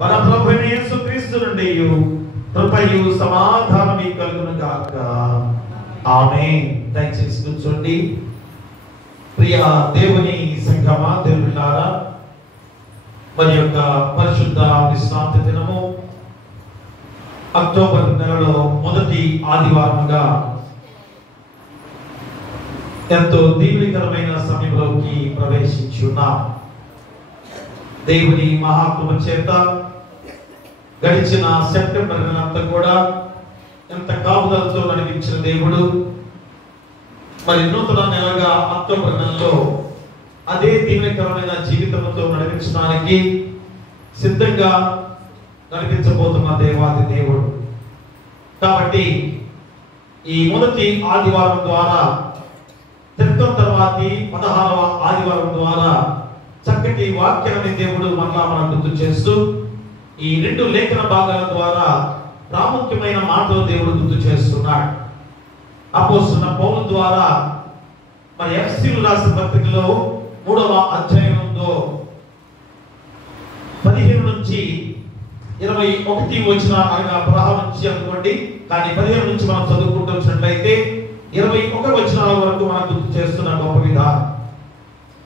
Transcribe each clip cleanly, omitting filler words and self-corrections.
మన ప్రభువైన యేసుక్రీస్తు నుండి కృపయు సమాధానము కలుగును గాక. ఆమేన్. దయచేసి కూర్చోండి. ప్రియ దేవుని సంఘమా, దేవులారా, మరి యొక్క పరిశుద్ధ విశ్రాంతి దినము అక్టోబర్ నెలలో మొదటి ఆదివారముగా ఎంతో దీవెనకరమైన సమయంలోకి ప్రవేశించున్నాం. దేవుని మహాకృప చేత గడిచిన సెప్టెంబర్ నెలంతా కూడా ఎంత కాపుదలతో నడిపించిన దేవుడు మరి నూతన నెలగా అక్టోబర్ నెలలో అదే దీవెనకరమైన జీవితంతో నడిపించడానికి సిద్ధంగా నడిపించబోతున్న దేవాది దేవుడు. కాబట్టి ఈ మొదటి ఆదివారం ద్వారా తిరుతం తర్వాతి 16వ ఆదివారం ద్వారా చక్కటి వాక్యాన్ని దేవుడు మరలా మనం గుర్తు చేస్తూ ఈ రెండు లేఖన భాగాల ద్వారా ప్రాముఖ్యమైన మాటలు దేవుడు గుర్తు చేస్తున్నాడు. అపోస్తలుడైన పౌలు ద్వారా మరి ఎఫెసీయులకు రాసిన పత్రికలో 3వ అధ్యాయంలో 15 నుంచి 21 వచనాలు అనగా 16 నుంచి అనుకోండి, కానీ 15 నుంచి మనం చదువుకుంటూ వచ్చినట్లయితే 21 వచనాల వరకు మనం గుర్తు చేస్తున్న గొప్ప విధానం.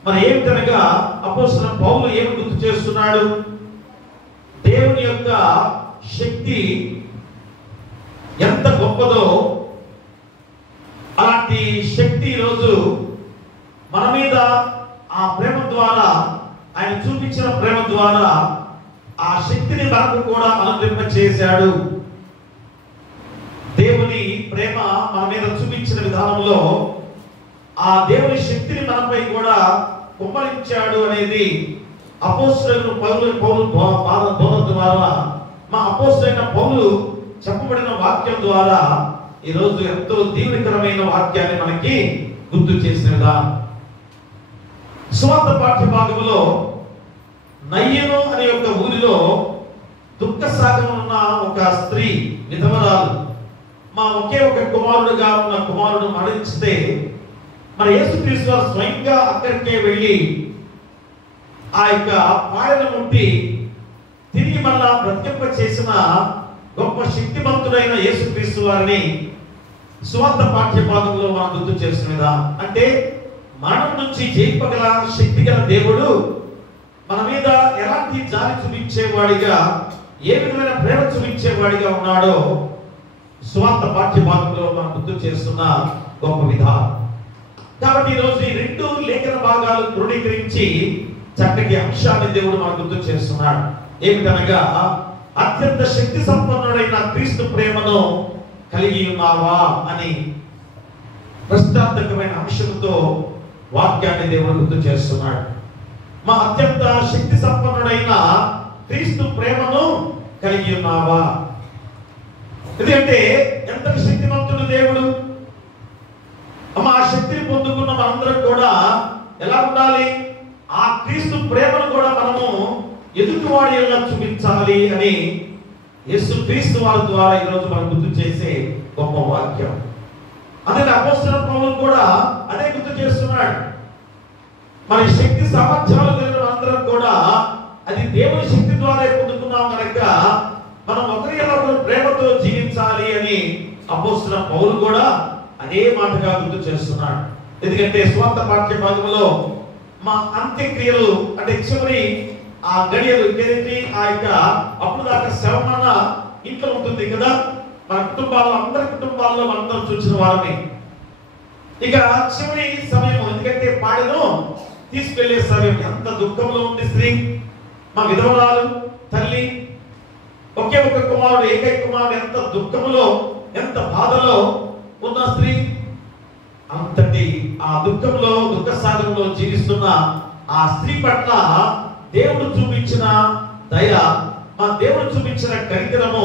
మరి ఏమిటనగా అపోస్తలుడైన పౌలు ఏమి గుర్తు చేస్తున్నాడు? దేవుని యొక్క శక్తి ఎంత గొప్పదో అలాంటి శక్తి ఈరోజు మన మీద ఆ ప్రేమ ద్వారా, ఆయన చూపించిన ప్రేమ ద్వారా ఆ శక్తిని మనకు కూడా అనుగ్రహింప చేశాడు. దేవుని ప్రేమ మన మీద చూపించిన విధానంలో ఆ దేవుని శక్తిని మనపై కూడా కుమ్మరించాడు అనేది అపోస్తలుడైన పౌలు బోధన ద్వారా, మా అపోస్తలుడైన పౌలు చెప్పబడిన వాక్యం ద్వారా ఈరోజు ఎంతో దీవెనకరమైన వాక్యాన్ని మనకి గుర్తు చేసిన విధానం. సువార్త పాఠ్య భాగంలో నయ్యను అనే ఒక ఊరిలో దుఃఖ సాగరం ఉన్న ఒక స్త్రీ విధవరాలు, మా ఒకే ఒక కుమారుడుగా ఉన్న కుమారుడు మరణిస్తే మరి యేసుక్రీస్తు వారు స్వయంగా అక్కడికే వెళ్ళి ఆ యొక్క పాయను ముట్టి తిరిగి మళ్ళా బ్రతికింప చేసిన గొప్ప శక్తివంతుడైన యేసుక్రీస్తు వారిని సువార్త పాఠ్య భాగంలో మనం గుర్తు చేస్తున్నదా. అంటే మరణం నుంచి జయింపగల శక్తి గల దేవుడు మన మీద ఎలాంటి జాలి చూపించేవాడిగా, ఏ విధమైన ప్రేమ చూపించేవాడిగా ఉన్నాడో సువార్త పాఠ్య భాగంలో మనం గుర్తు చేస్తున్న గొప్ప విధానం. కాబట్టి ఈరోజు ఈ రెండు లేఖన భాగాలు క్రోడీకరించి చక్కటి అంశాన్ని దేవుడు మనకు గుర్తు చేస్తున్నాడు. ఏమిటనగా అత్యంత శక్తి సంపన్నుడైన క్రీస్తు ప్రేమను కలిగి ఉన్నావా అని ప్రశ్నార్థకమైన అంశంతో వాక్యాన్ని దేవుడు గుర్తు చేస్తున్నాడు. మా అత్యంత శక్తి సంపన్నుడైన క్రీస్తు ప్రేమను కలిగి ఉన్నావా? ఎందుకంటే ఎంతటి శక్తివంతుడు దేవుడు. ఆ శక్తిని పొందుకున్న మనందరం కూడా ఎలా ఉండాలి? ఆ క్రీస్తు ప్రేమను కూడా మనము ఎదుటివాడి ఎలా చూపించాలి అని యేసు క్రీస్తు వారి ద్వారా ఈరోజు మనం గుర్తు చేసే గొప్ప వాక్యం. అదే అపోస్తలుడైన పౌలు కూడా అదే గుర్తు చేస్తున్నాడు. మరి శక్తి సామర్థ్యాలు కలిగిన అందరం కూడా అది దేవుని శక్తి ద్వారా పొందుకున్నాం కనుక మనం ఒకరి ఒకరు ప్రేమతో జీవించాలి అని అపోస్తలుడైన పౌలు కూడా అదే మాటగా గుర్తు చేస్తున్నాడు. ఎందుకంటే స్వార్థ పాఠ్య భాగంలో మా అంత్యక్రియలు అంటే చివరి ఆ గడియలు ఏదైతే ఆ యొక్క అప్పుడు దాకా శవమన్న ఇంట్లో ఉంటుంది కదా, మన కుటుంబాల్లో అందరి కుటుంబాల్లో మనందరం చూసిన వారిని. ఇక చివరి సమయం, ఎందుకంటే పాడను తీసుకెళ్లే సమయం, ఎంత దుఃఖంలో ఉంది స్త్రీ, మా విధవరాలు తల్లి, ఒకే ఒక కుమారుడు, ఏకైక కుమారుడు, ఎంత దుఃఖంలో ఎంత బాధలో ఉన్న స్త్రీ. అంతటి ఆ దుఃఖంలో దుఃఖ సాగరంలో జీవిస్తున్న ఆ స్త్రీ పట్ల దేవుడు చూపించిన దయ, మా దేవుడు చూపించిన కనికరము,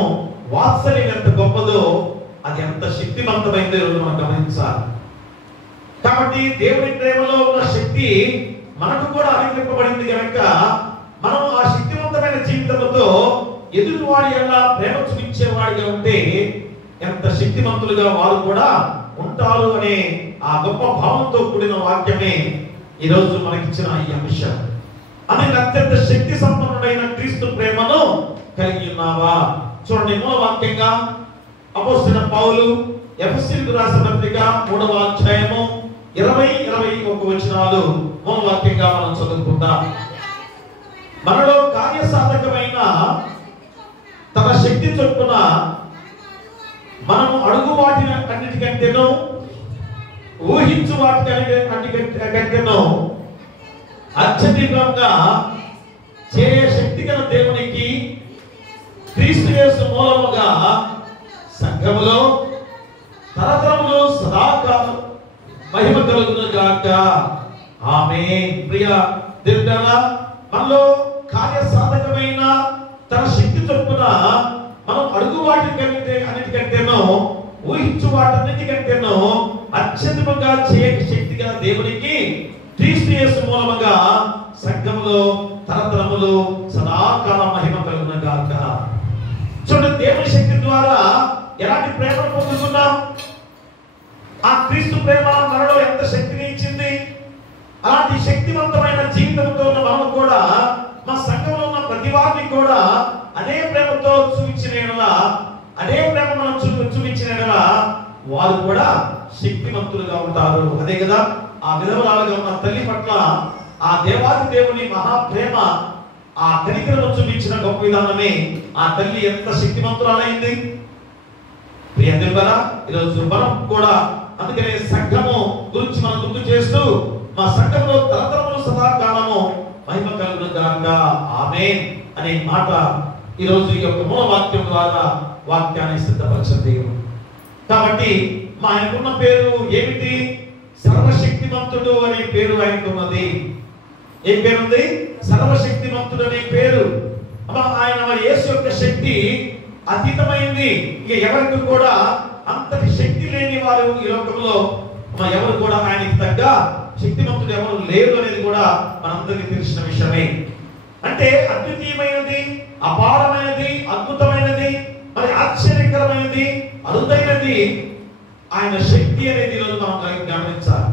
వాత్సల్యం ఎంత గొప్పదో, అది ఎంత శక్తివంతమైందో మనం గమనించాలి. కాబట్టి దేవుడి ప్రేమలో ఉన్న శక్తి మనకు కూడా అనుగ్రహింపబడింది కనుక మనం ఆ శక్తివంతమైన జీవితంతో ఎదుటివాడి ఎలా ప్రేమ చూపించేవాడిగా ఉంటే ఎంత శక్తివంతులుగా వారు కూడా ఉంటారు అనే ఆ గొప్ప భావంతో కూడిన వాక్యమే ఈరోజు మనకిచ్చిన ఈ అంశం. అని అత్యంత శక్తి సంపన్నుడైన క్రీస్తు ప్రేమను కలిగి ఉన్నావా? చూడండి, మూల వాక్యంగా అపోస్తలుడైన పౌలు ఎఫెసీయులకు రాసిన పత్రిక 3వ అధ్యాయము 20-21 వచనాలు మూల వాక్యంగా మనం చదువుకుందాం. మనలో కార్యసాధకమైన తన శక్తి చొప్పున మనము అడుగు వాటిని అన్నిటికంటేనూ ఊహించు వాటికంటేనూ అత్యధికంగా చేయ శక్తి గల దేవునికి క్రీస్తు యేసు మూలముగా సంఘములో తరతరములు సదాకాలం మహిమ కలుగును గాక. ఆమేన్. ప్రియ దేవుడా, మనలో కార్యసాధకమైన తన శక్తి చొప్పున మనం అడుగు అన్నిటికంటేనూ ఊహించు వాటన్నిటికంటేనూ అత్యధికంగా చేయ శక్తి గల దేవునికి క్రీస్తు యేసు మూలముగా సంఘములో తరతరములు సదాకాలం మహిమ కలుగును గాక. చూడండి, దేవుని శక్తి ద్వారా ఎలాంటి ప్రేమను పొందుతున్నాం? ఆ క్రీస్తు ప్రేమ మనలో ఎంత శక్తిని ఇచ్చింది. అలాంటి శక్తివంతమైన జీవితంతో ఉన్న మనం కూడా మా సంఘంలో ఉన్న ప్రతి వారిని కూడా అదే ప్రేమతో చూపించిన అదే ప్రేమ మనం చూపించిన వారు కూడా శక్తివంతులుగా ఉంటారు. అదే కదా ఆ విధవరాలుగా ఉన్న తల్లి పట్ల ఆ దేవాది దేవుని మహాప్రేమ, ఆ కనికరము చూపించిన గొప్ప విధానమే ఆ తల్లి ఎంత శక్తివంతురాలైంది. ప్రియదేవరా, ఈరోజు మనం కూడా అందుకనే సంఘము గురించి మనం గుర్తు చేస్తూ మా సంఘంలో తరతరములు సదాకాలము మహిమ కలుగును గాక. ఆమేన్ అనే మాట ఈరోజు ఈ యొక్క మూల వాక్యం ద్వారా వాక్యాన్ని సిద్ధపరచిన దేవుడు. కాబట్టి మా ఆయనకున్న పేరు ఏమిటి? సర్వశక్తిమంతుడు అనే పేరు ఆయనకున్నది. ఏం పేరుంది? సర్వశక్తిమంతుడు అనే పేరు. ఆయన యేసు యొక్క శక్తి అతీతమైంది. ఇక ఎవరికి కూడా అంతటి శక్తి లేని వారు ఈ లోకంలో ఎవరు కూడా ఆయనకి తగ్గ శక్తిమంతుడు ఎవరు లేరు అనేది కూడా మనందరికీ తెలిసిన విషయమే. అంటే అద్వితీయమైనది, అపారమైనది, అద్భుతమైనది, మరి ఆశ్చర్యకరమైనది, అరుదైనది ఆయన శక్తి అనేది ఈరోజు మనం గమనించాలి.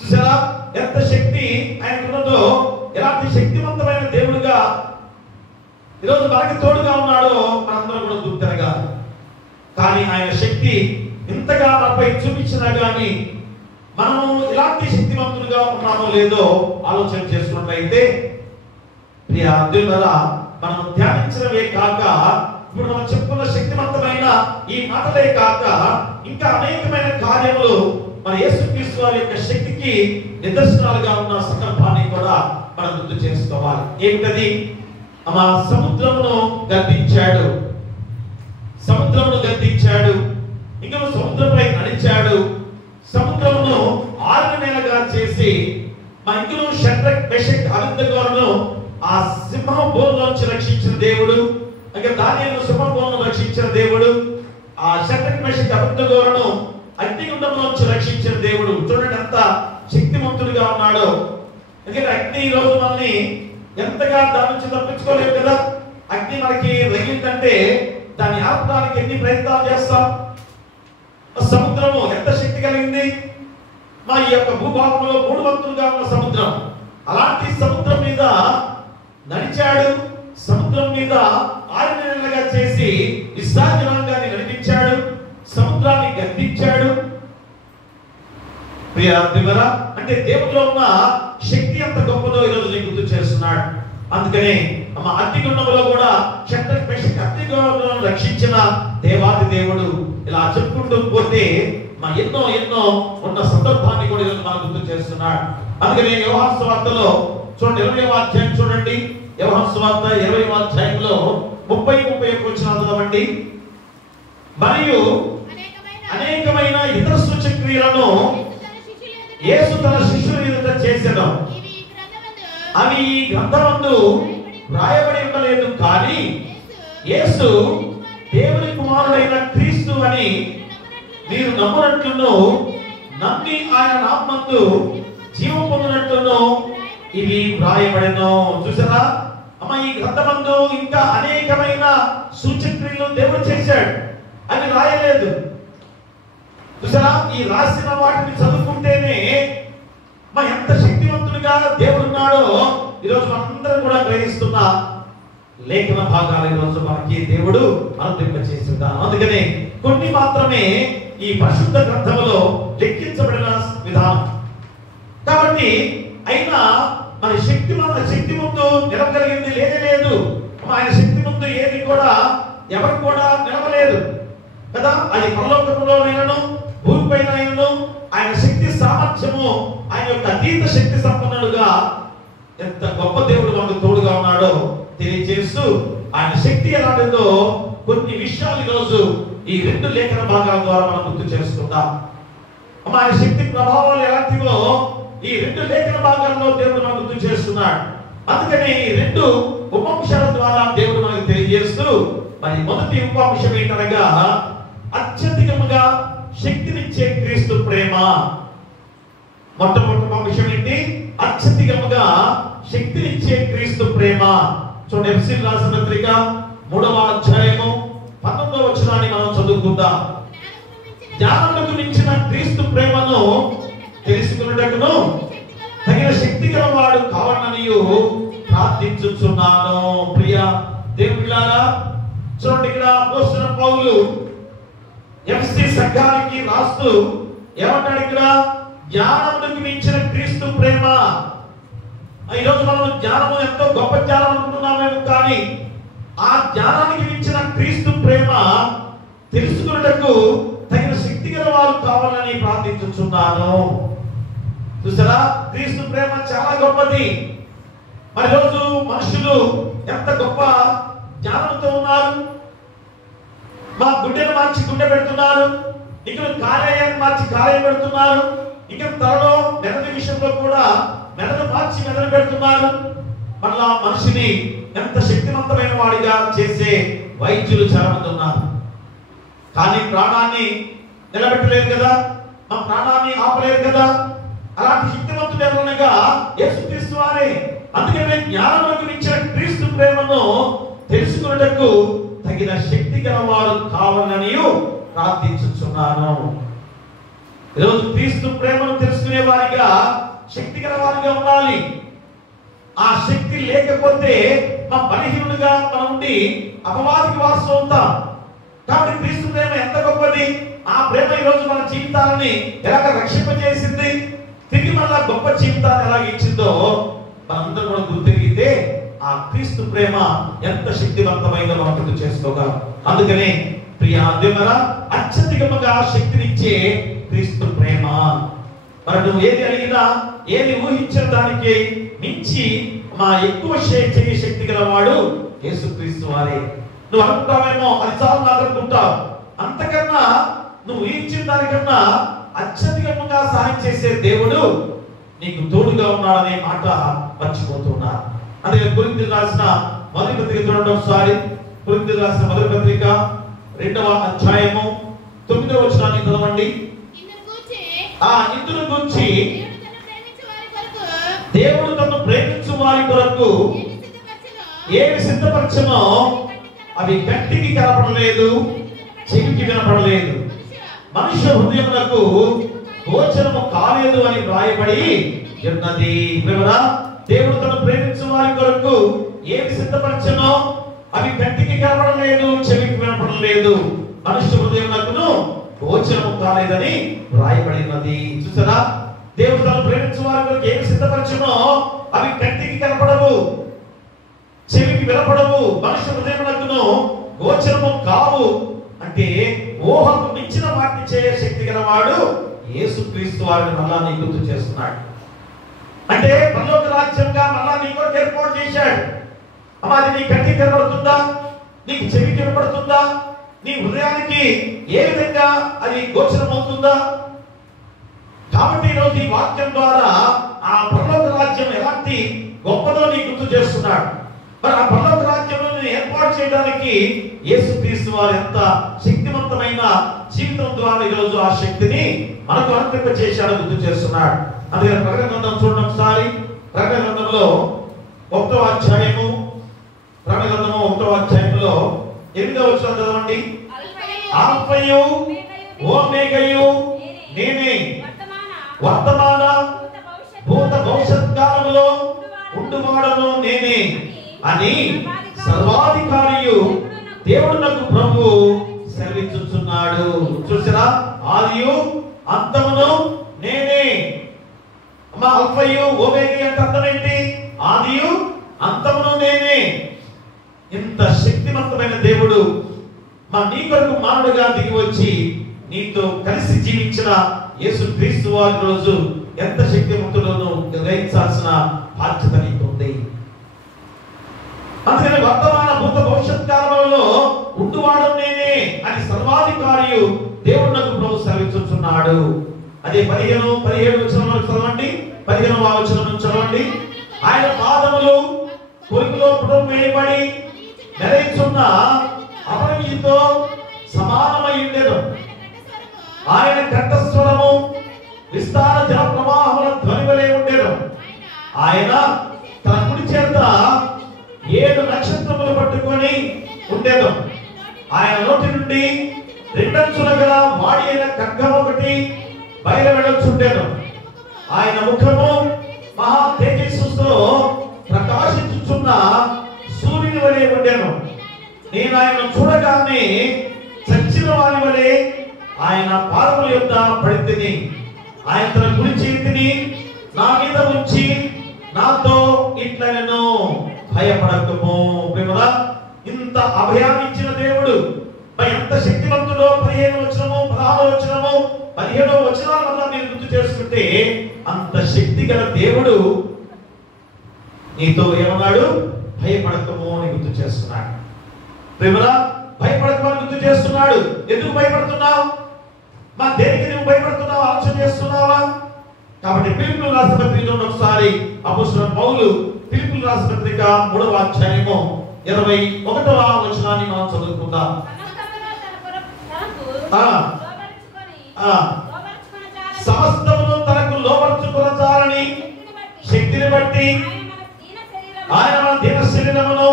చూసారా ఎంత శక్తి ఆయనకున్నదో, ఎలాంటి శక్తివంతమైన దేవుడుగా ఈరోజు మనకి తోడుగా ఉన్నాడో మనందరం కూడా గుర్తెరగాలి. కానీ ఆయన శక్తి ఇంతగా మనపై చూపించినా కానీ మనము ఇలాంటి శక్తివంతులుగా ఉన్నామో లేదో ఆలోచన చేసుకున్నట్లయితే ప్రియ దేవుడా, మనం ధ్యానించినవే కాక ఇప్పుడు మనం చెప్పుకున్న శక్తివంతమైన ఈ మాటలే కాక ఇంకా అనేకమైన కార్యములు మన యేసుక్రీస్తు వారి యొక్క శక్తికి నిదర్శనాలుగా ఉన్న సందర్భాన్ని కూడా మనం గుర్తు చేసుకోవాలి. ఏమిటది? ఆ సముద్రమును గద్దించాడు, సముద్రమును గద్దించాడు, ఇంకా సముద్రంపై నడిచాడు, సముద్రమును ఆరిన నేలగా చేసి మా ఇందులో షడ్రక్ మెషక్ అబేద్నెగోలను ఆ సింహం బోనులోంచి రక్షించిన దేవుడు, ఇంకా దానియేలు సింహం బోనును రక్షించిన దేవుడు, ఆ షడ్రక్ మెషక్ అబేద్నెగోలను అగ్నిగుండంలోంచి రక్షించిన దేవుడు. చూడండి ఎంత శక్తివంతుడిగా ఉన్నాడో. ఎందుకంటే అగ్ని ఈ రోజు మనల్ని ఎంతగా దాని నుంచి తప్పించుకోలేము కదా. అగ్ని మనకి రగిలిందంటే దాన్ని ఆపడానికి ఎన్ని ప్రయత్నాలు చేస్తాం. సముద్రము ఎంత శక్తి కలిగింది. మా ఈ యొక్క భూభాగంలో 3 వంతులుగా ఉన్న సముద్రం, అలాంటి సముద్రం మీద నడిచాడు, సముద్రం మీద ఆరిన నేలగా చేసి ఇశ్రాయేలు జనాంగాన్ని నడిపించాడు, సముద్రాన్ని గద్దించాడు. ప్రియదేవరా, అంటే దేవుడిలో ఉన్న శక్తి ఎంత గొప్పదో ఈరోజు నీకు గుర్తు చేస్తున్నాడు. అందుకనే మా అగ్నిగుండంలో కూడా షడ్రక్ మెషక్ అగ్నిగుండంలో రక్షించిన దేవాది దేవుడు. ఇలా చెప్పుకుంటూ పోతే మా ఎన్నో ఎన్నో ఉన్న సందర్భాన్ని కూడా ఈరోజు మనకు గుర్తు చేస్తున్నాడు. అందుకనే యోహాను సువార్తలో చూడండి 20వ అధ్యాయం చూడండి. యోహాను సువార్త 20వ అధ్యాయంలో 30-31 వచనాలు చదవండి. మరియు అనేకమైన ఇతర సూచక్రియలను యేసు తన శిష్యుల ఎదుట చేసెను. అవి ఈ గ్రంథమందు రాయబడి ఉండలేదు, కానీ యేసు దేవుని కుమారుడైన క్రీస్తు అని మీరు నమ్మునట్లును నమ్మి ఆయన నామమందు జీవం పొందినట్లును ఇవి వ్రాయబడెను. చూసారా అమ్మ, ఈ గ్రంథమందు ఇంకా అనేకమైన సూచక్రియలు దేవుడు చేశాడు, అని రాయలేదు. చూసారా, ఈ రాసిన వాటిని చదువుకుంటేనే ఎంత శక్తివంతుడిగా దేవుడు ఉన్నాడో ఈరోజు మనందరం కూడా గ్రహిస్తున్న లేఖన భాగాలు ఈరోజు మనకి దేవుడు అనుగ్రహింపచేసి ఉన్నాడు. అందుకనే కొన్ని మాత్రమే ఈ పరిశుద్ధ గ్రంథంలో లెక్కించబడిన విధానం. కాబట్టి అయినా మన శక్తి ముందు నిలవగలిగింది లేనే లేదు. ఆయన శక్తి ముందు ఏది కూడా ఎవరు కూడా నిలవలేదు కదా. అది పరలోకంలోనైనను భూమిపైనను ఆయన శక్తి సామర్థ్యము, ఆయన యొక్క అతీత శక్తి సంపన్నుడుగా ఎంత గొప్ప దేవుడు మనకు తోడుగా ఉన్నాడో తెలియజేస్తూ ఆయన శక్తి ఎలాంటిదో కొన్ని విషయాలు ఈరోజు ఈ రెండు లేఖన భాగాల ద్వారా మనం గుర్తు చేసుకుందాం. ఆయన శక్తి ప్రభావాలు ఎలాంటివో ఈ రెండు లేఖన భాగాల్లో దేవుడు మనకు గుర్తు చేస్తున్నాడు. అందుకని ఈ రెండు ఉపంశాల ద్వారా దేవుడు మనకు తెలియజేస్తూ మరి మొదటి ఉపంశం ఏంటనగా అత్యధికముగా శక్తినిచ్చే క్రీస్తు ప్రేమ. మొట్టమొదటి ఉపంశం ఏంటి? అత్యధికముగా శక్తినిచ్చే క్రీస్తు ప్రేమ. చూడండి, ఎఫెసీయులకు రాసిన పత్రిక 3వ అధ్యాయము 19వ వచనాన్ని మనం చదువుకుందాం. జ్ఞానమునకు మించిన క్రీస్తు ప్రేమను తెలుసుకొనుటకును తగిన శక్తి గలవాడు కావాలనియు ప్రార్థించుచున్నాను. ప్రియ దేవుళ్ళారా, చూడండి, ఇక్కడ అపోస్తలుడైన పౌలు ఎఫెసీ సంఘానికి రాస్తూ ఏమంటాడు? ఇక్కడ జ్ఞానమునకు మించిన క్రీస్తు ప్రేమ. ఈరోజు మనం జ్ఞానము ఎంతో గొప్ప జ్ఞానం అనుకుంటున్నామేమో, కానీ ఆ జ్ఞానానికి మించిన క్రీస్తు ప్రేమ తెలుసుకున్నటకు తగిన శక్తి గల వారు కావాలని ప్రార్థించుచున్నాను. చూసారా, క్రీస్తు ప్రేమ చాలా గొప్పది. మరి రోజు మనుషులు ఎంత గొప్ప జ్ఞానంతో ఉన్నారు. మా గుండెను మార్చి గుండె పెడుతున్నారు, ఇక్కడ కాలేయాన్ని మార్చి కాలేయం పెడుతున్నారు, ఇక్కడ త్వరలో మెదడు విషయంలో కూడా మెదడు మార్చి మెదడు పెడుతున్నారు. మళ్ళా మనిషిని ఎంత శక్తివంతమైన వాడిగా చేసే వైద్యులు చాలా మంది ఉన్నారు. కానీ ప్రాణాన్ని నిలబెట్టలేదు కదా, మా ప్రాణాన్ని ఆపలేదు కదా. అలాంటి శక్తివంతుడు ఎవరనగా యేసుక్రీస్తు వారే. అందుకనే జ్ఞానమునకు మించిన క్రీస్తు ప్రేమను తెలుసుకున్నటకు తగిన శక్తి గలవారు కావాలని ప్రార్థించుచున్నాను. ఈరోజు క్రీస్తు ప్రేమను తెలుసుకునే వారిగా శక్తి గలవారిగా ఉండాలి. ఆ శక్తి లేకపోతే మా బలహీనులుగా మనం ఉండి అపవాదికి వారసు అవుతాం. కాబట్టి క్రీస్తు ప్రేమ ఎంత గొప్పది. ఆ ప్రేమ ఈరోజు మన జీవితాలని ఎలాగ రక్షింపజేసింది, తిరిగి మళ్ళా గొప్ప జీవితాన్ని ఎలాగ ఇచ్చిందో మనందరం కూడా గుర్తిరిగితే ఆ క్రీస్తు ప్రేమ ఎంత శక్తివంతమైందో మనం గుర్తు చేసుకోగలం. అందుకనే ప్రియ దేవుడా, అత్యధికముగా శక్తినిచ్చే క్రీస్తు ప్రేమ. మరి నువ్వు ఏది అడిగినా, ఏది ఊహించిన దానికి మించి మా ఎక్కువ చేయ శక్తి గలవాడు యేసుక్రీస్తు వారే. నువ్వు అనుకుంటావేమో అది చాలు నాకు అనుకుంటావు. అంతకన్నా నువ్వు ఊహించిన దానికన్నా అత్యధికంగా సహాయం చేసే దేవుడు నీకు తోడుగా ఉన్నాడనే మాట మర్చిపోతున్నా. అందుకే కొరింథీయులకు రాసిన మొదటి పత్రిక చూడండి ఒకసారి. కొరింథీయులకు రాసిన మొదటి పత్రిక 2వ అధ్యాయము 9వ వచనాన్ని చదవండి. ఇందును గూర్చి దేవుడు తనను ప్రేమించు వారి కొరకు ఏమి సిద్ధపరచనో అవి కంటికి కనపడలేదు, చెవికి వినపడలేదు, మనుష్య హృదయములకు గోచరము కాలేదు అని వ్రాయబడి ఉన్నది. దేవుడు తను ప్రేమించు వారి కొరకు ఏమి సిద్ధపరచనో అవి కంటికి కనపడలేదు, చెవికి వినపడలేదు, మనుష్య హృదయములకు గోచరము కాలేదని వ్రాయబడినది. చూసారా, దేవుడు తను ప్రేమించు వారి కొరకు ఏమి సిద్ధపరచనో అవి కంటికి కనపడవు, చెవికి వినపడవు, మనుష్య హృదయములకు గోచరము కావు. అంటే ఊహకు మించిన వాటిని చేయ శక్తి గలవాడు యేసుక్రీస్తు వారిని మళ్ళా నీకు గుర్తు చేస్తున్నాడు. అంటే పరలోక రాజ్యంగా మళ్ళా నీ కొరకు ఏర్పాటు చేశాడు. అది నీ కంటికి కనబడుతుందా, నీకు చెవికి వినపడుతుందా, నీ హృదయానికి ఏ విధంగా అది గోచరం అవుతుందా? కాబట్టి ఈరోజు ఈ వాక్యం ద్వారా ఆ పరలోక రాజ్యం ఎలాంటి గొప్పదో నీకు గుర్తు చేస్తున్నాడు. మరి ఆ పరలోక రాజ్యంలో ఏర్పాటు చేయడానికి యేసుక్రీస్తు వారు ఎంత శక్తివంతమైన జీవితం ద్వారా ఈరోజు ఆ శక్తిని మనకు అనుకరింప చేశాడో గుర్తు చేస్తున్నాడు. అందుకని ప్రకటన గ్రంథం చూడండి ఒకసారి. ప్రకటన గ్రంథంలో 1వ అధ్యాయము, ప్రకటన గ్రంథము 1వ అధ్యాయంలో 8వ వచనం చదవండి. ఆల్ఫయు ఓమేగయు నేనే, వర్తమాన భూత భవిష్యత్ కాలములో ఉండు ఉండువాడను నేనే అని సర్వాధికారియు దేవుడు నాకు ప్రభు సెలవిస్తున్నాడు. చూసారా, ఆదియు అంతమును నేనే. మా అల్ఫయు ఓమేగా అంటే అర్థం ఏంటి? ఆదియు అంతమును నేనే. ఇంత శక్తివంతమైన దేవుడు మా నీ కొరకు మానవుడిగా దిగి వచ్చి నీతో కలిసి జీవించిన యేసుక్రీస్తు వారి రోజు ఎంత శక్తివంతుడోనో గ్రహించాల్సిన బాధ్యత నీకుంది. అందుకని వర్తమాన భూత భవిష్యత్ కాలంలో ఉండువాడు నేనే అని సర్వాధికారియు దేవుడు నాకు ప్రభు సెలవిస్తున్నాడు. అదే 17 వచనంలో చదవండి. 15వ వచనం చదవండి. ఆయన పాదములు కొలిమిలో పుటం వేయబడి మెరయుచున్న అపరంజితో సమానమై ఉండెను. ఆయన కంఠస్వరము విస్తార జల ప్రవాహముల ధ్వని వలె ఉండెను. ఆయన తన కుడి చేత 7 నక్షత్రములు పట్టుకొని ఉండెను. ఆయన నోటి నుండి 2 అంచుల గల వాడి అయిన ఖడ్గం ఒకటి బయలువెడచుండెను. ఆయన ముఖము మహా తేజస్సుతో ప్రకాశించుచున్న సూర్యుని వలె ఉండెను. నేను ఆయన చూడగానే చచ్చిన వారి వలె ఆయన పాదముల యొద్ద పడితిని. ఆయన తన కుడి చేతిని నా మీద ఉంచి నాతో ఇట్లనెను, భయపడకము. ప్రేమరా, ఇంత అభయాన్ని ఇచ్చిన దేవుడు ఎంత శక్తివంతుడో 15వ వచనము 16వ వచనము 17వ వచనాల వల్ల మీరు గుర్తు చేసుకుంటే అంత శక్తి గల దేవుడు నీతో ఏమన్నాడు? భయపడకము అని గుర్తు చేస్తున్నాడు. ప్రేమరా, భయపడకము అని గుర్తు చేస్తున్నాడు. ఎందుకు భయపడుతున్నావు? మా దేనికి నువ్వు భయపడుతున్నావు? ఆలోచన చేస్తున్నావా? కాబట్టి ఫిలిప్పీయులకు రాసిన పత్రికలో ఒకసారి అపోస్తలుడైన పౌలు ఫిలిప్పీయులకు రాసిన పత్రిక 3వ అధ్యాయము 21వ వచనాన్ని మనం చదువుకుందాం. సమస్తమును తనకు లోబర్చుకొనచాలని శక్తిని బట్టి ఆయన మన దీన శరీరమును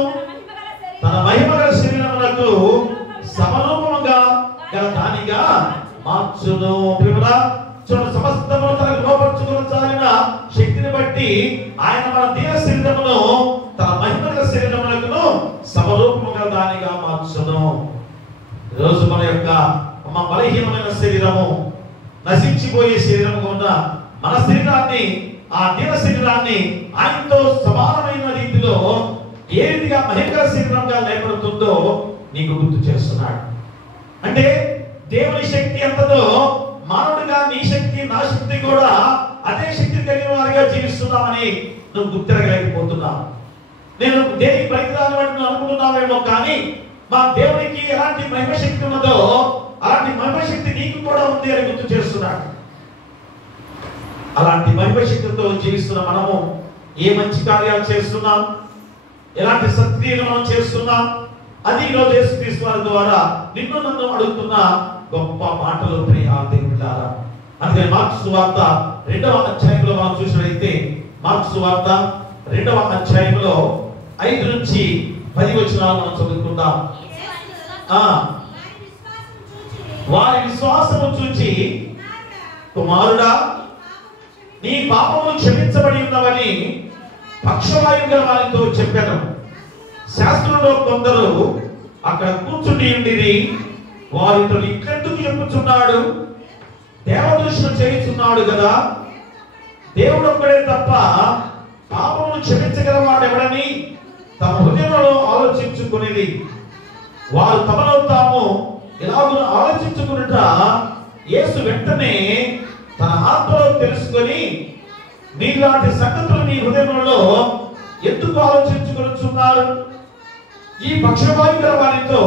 తన మహిమగల శరీరమునకు సమరూపముగా గల దానిగా మార్చును. సమస్తమును తనకు లోబర్చుకొనచాలిన శక్తిని బట్టి ఆయన మన దీన శరీరమును తన మహిమగల శరీరమునకు సమరూపముగా దానిగా మార్చును. ఈరోజు మన యొక్క బలహీనమైన శరీరము, నశించిపోయే శరీరము ఉన్న మన శరీరాన్ని, ఆ దీన శరీరాన్ని ఆయనతో సమానమైన రీతిలో ఏ రీతిగా మహిమగల శరీరంగా లేపడుతుందో నీకు గుర్తు చేస్తున్నాడు. అంటే దేవుని శక్తి ఎంతదో మానవుడిగా నీ శక్తి నా శక్తి కూడా అదే శక్తి కలిగిన వారిగా జీవిస్తున్నామని నువ్వు గుర్తిరగలేకపోతున్నావు. నేను దేనికి పనికిరాని వాడిని నువ్వు అనుకుంటున్నావేమో, కానీ మా దేవునికి ఎలాంటి మహిమశక్తి ఉన్నదో అలాంటి మహిమశక్తి నీకు కూడా ఉంది అని గుర్తు చేస్తున్నాడు. అలాంటి మహిమశక్తితో జీవిస్తున్న మనము ఏ మంచి కార్యాలు చేస్తున్నాం, ఎలాంటి సత్క్రియలు మనం చేస్తున్నాం, అది ఈరోజు యేసుక్రీస్తు వారి ద్వారా నిన్ను నన్ను అడుగుతున్న గొప్ప మాటలు ప్రియ దేవులారా. అందుకని మార్కు సువార్త 2వ అధ్యాయంలో మనం చూసినట్లయితే మార్కు సువార్త 2వ అధ్యాయంలో 5 నుంచి 10 వచనాలు మనం చదువుకుందాం. వారి విశ్వాసము చూచి, కుమారుడా నీ పాపములు క్షమించబడి ఉన్నవని పక్షవాయువు గల వారితో చెప్పాను. శాస్త్రంలో కొందరు అక్కడ కూర్చుని ఉండిరి. వారితో ఇట్లెందుకు చెప్పుచున్నాడు? దేవదూషణ చేయుచున్నాడు కదా. దేవుడు ఒక్కడే తప్ప పాపములు క్షమించగలవాడు ఎవడని తమ హృదయంలో ఆలోచించుకునేది. వారు తమలో తాము ఇలాగ ఆలోచించుకునుట యేసు వెంటనే తన ఆత్మలో తెలుసుకొని, నీలాంటి సంగతులు నీ హృదయంలో ఎందుకు ఆలోచించుకొనుచున్నారు? ఈ పక్షవాయువు గల వారితో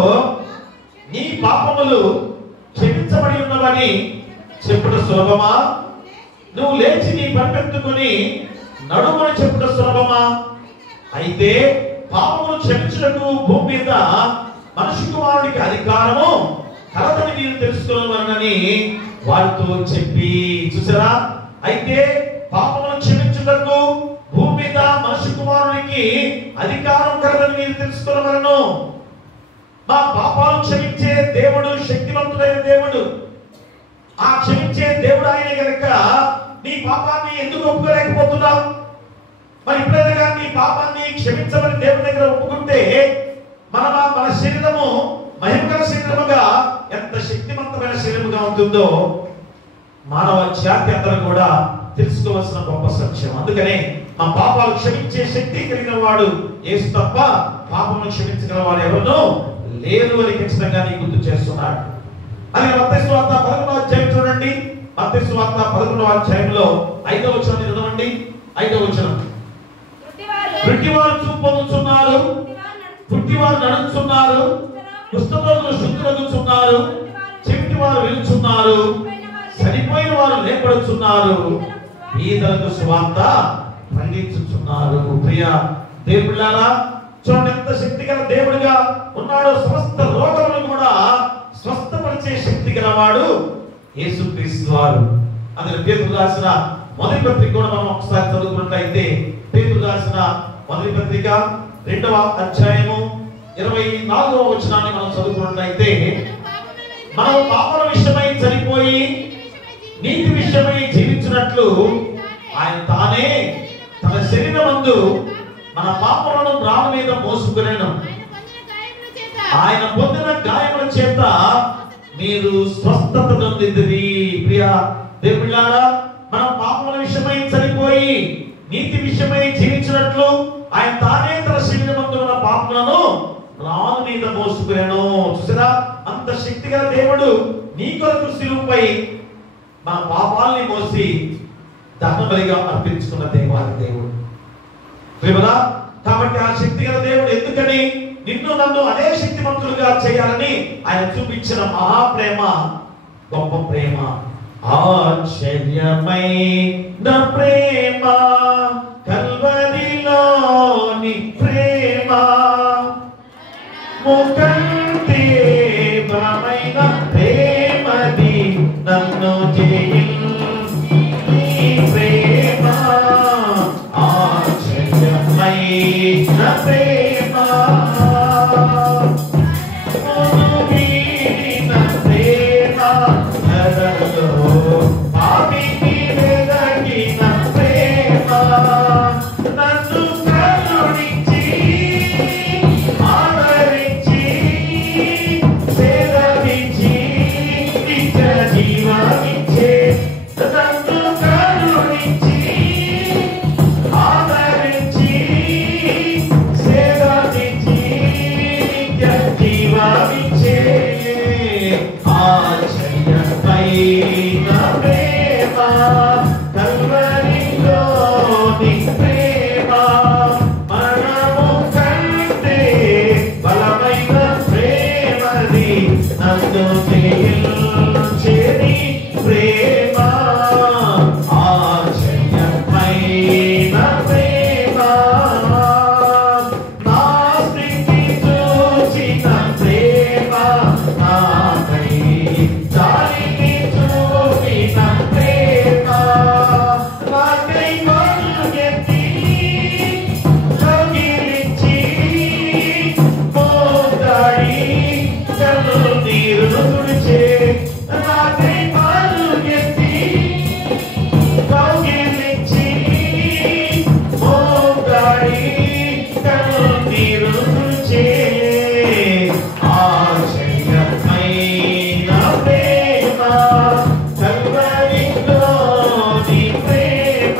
నీ పాపములు క్షమించబడి ఉన్నవని చెప్పుట సులభమా? నువ్వు లేచి నీ పరిపెత్తుకొని నడుమని చెప్పుట సులభమా? అయితే పాపములు క్షమించుటకు భూమి మీద మనిషి కుమారుడికి అధికారము కలదని మీరు తెలుసుకోవాలని వారితో చెప్పి. చూసారా, అయితే పాపములు క్షమించుటకు భూమి మీద మనిషి కుమారుడికి అధికారం కలదని మీరు తెలుసుకోవాలను. మా పాపాలు క్షమించే దేవుడు శక్తివంతుడైన దేవుడు. ఆ క్షమించే దేవుడు ఆయన కనుక నీ పాపాన్ని ఎందుకు ఒప్పుకోలేకపోతున్నావు? మరి ఇప్పుడైనా కానీ నీ ఈ పాపాన్ని క్షమించమని దేవుని దగ్గర ఒప్పుకుంటే మన శరీరము మహిమగల శరీరముగా ఎంత శక్తివంతమైన శరీరముగా ఉంటుందో మానవ జాతి అందరూ కూడా తెలుసుకోవాల్సిన గొప్ప సత్యం. అందుకనే మా పాపాలు క్షమించే శక్తి కలిగిన వాడు యేసు తప్ప పాపమును క్షమించగల వాడు ఎవరో లేరు అని ఖచ్చితంగా నీకు గుర్తు చేస్తున్నాడు. అని మత్తయి సువార్త 11వ అధ్యాయం చూడండి. మత్తయి సువార్త 11వ అధ్యాయంలో 5వ వచనం చదవండి. 5వ వచనం. పుట్టివారు చూపు పొందుచున్నారు, పుట్టివారు నడుచున్నారు, కుష్ఠరోగులు శుద్ధులగుచున్నారు, చెవిటివారు వినుచున్నారు, చనిపోయిన వారు లేపడుచున్నారు, బీదలకు సువార్త ప్రకటించుచున్నారు. ప్రియ దేవుళ్ళారా, చూడండి ఎంత శక్తిగల దేవుడిగా ఉన్నాడో. సమస్త రోగములను కూడా స్వస్థపరిచే శక్తి గలవాడు యేసుక్రీస్తు వారు. అందులో పేతురు రాసిన మొదటి పత్రిక కూడా మనం ఒకసారి చదువుకున్నట్లయితే, పేతురు రాసిన మొదటి పత్రిక 2వ అధ్యాయము 24వ వచనాన్ని మనం చదువుకున్నట్లయితే, మనం పాపల విషయమై చనిపోయి నీతి విషయమై జీవించినట్లు ఆయన తానే తన శరీరమందు మన పాపలను రాళ్ళ మీద మోసుకునేను. ఆయన పొందిన గాయముల చేత మీరు స్వస్థత పొందింది. ప్రియ దేవుళ్ళారా, మన పాపల విషయమై చనిపోయి నీతి విషయమై జీవించినట్లు ఆయన తానే తన శరీరమందు మన పాపలను రాళ్ళ మీద మోసుకునేను. చూసారా, అంత శక్తిగల దేవుడు నీ కొరకు శిలువపై మన పాపాలని మోసి దహనబలిగా అర్పించుకున్న దేవాది దేవుడు. ప్రియరా, కాబట్టి ఆ శక్తిగల దేవుడు ఎందుకని నిన్ను నన్ను అదే శక్తివంతులుగా చేయాలని ఆయన చూపించిన మహాప్రేమ, గొప్ప ప్రేమ, ఆశ్చర్యమైన ప్రేమ, కల్వరిలోని ప్రేమ, ముకంటే బలమైన ప్రేమది నన్ను జయించి ప్రేమ, ఆశ్చర్యమైన ప్రేమ, మునుగిన ప్రేమ, నరలో పాపిని వెదకిన ప్రేమ, నన్ను కరుణించి ఆదరించి సేవించి నిత్య జీవమిచ్చే, నన్ను కరుణించి ఆదరించి సేవించి నిత్య జీవమిచ్చే, ఆశ్చర్యమైన ప్రేమ, కల్వరిలోని ప్రేమ, మరణము కంటే బలమైన ప్రేమది నన్ను జయించెని ప్రేమ, ఆశ్చర్యమైన ప్రేమ, నా స్థితి చూచిన ప్రేమ, నాపై జాలిని చూపిన ప్రేమ, నాకై పరుగెత్తి కౌగిలించి మోదాడి కన్నీరు తుడిచే, నాకై పరుగెత్తి కౌగిలించి మోదాడి కన్నీరు తుడిచే, ఆశ్చర్యమైన ప్రేమ, కల్వరిలోని ప్రేమ,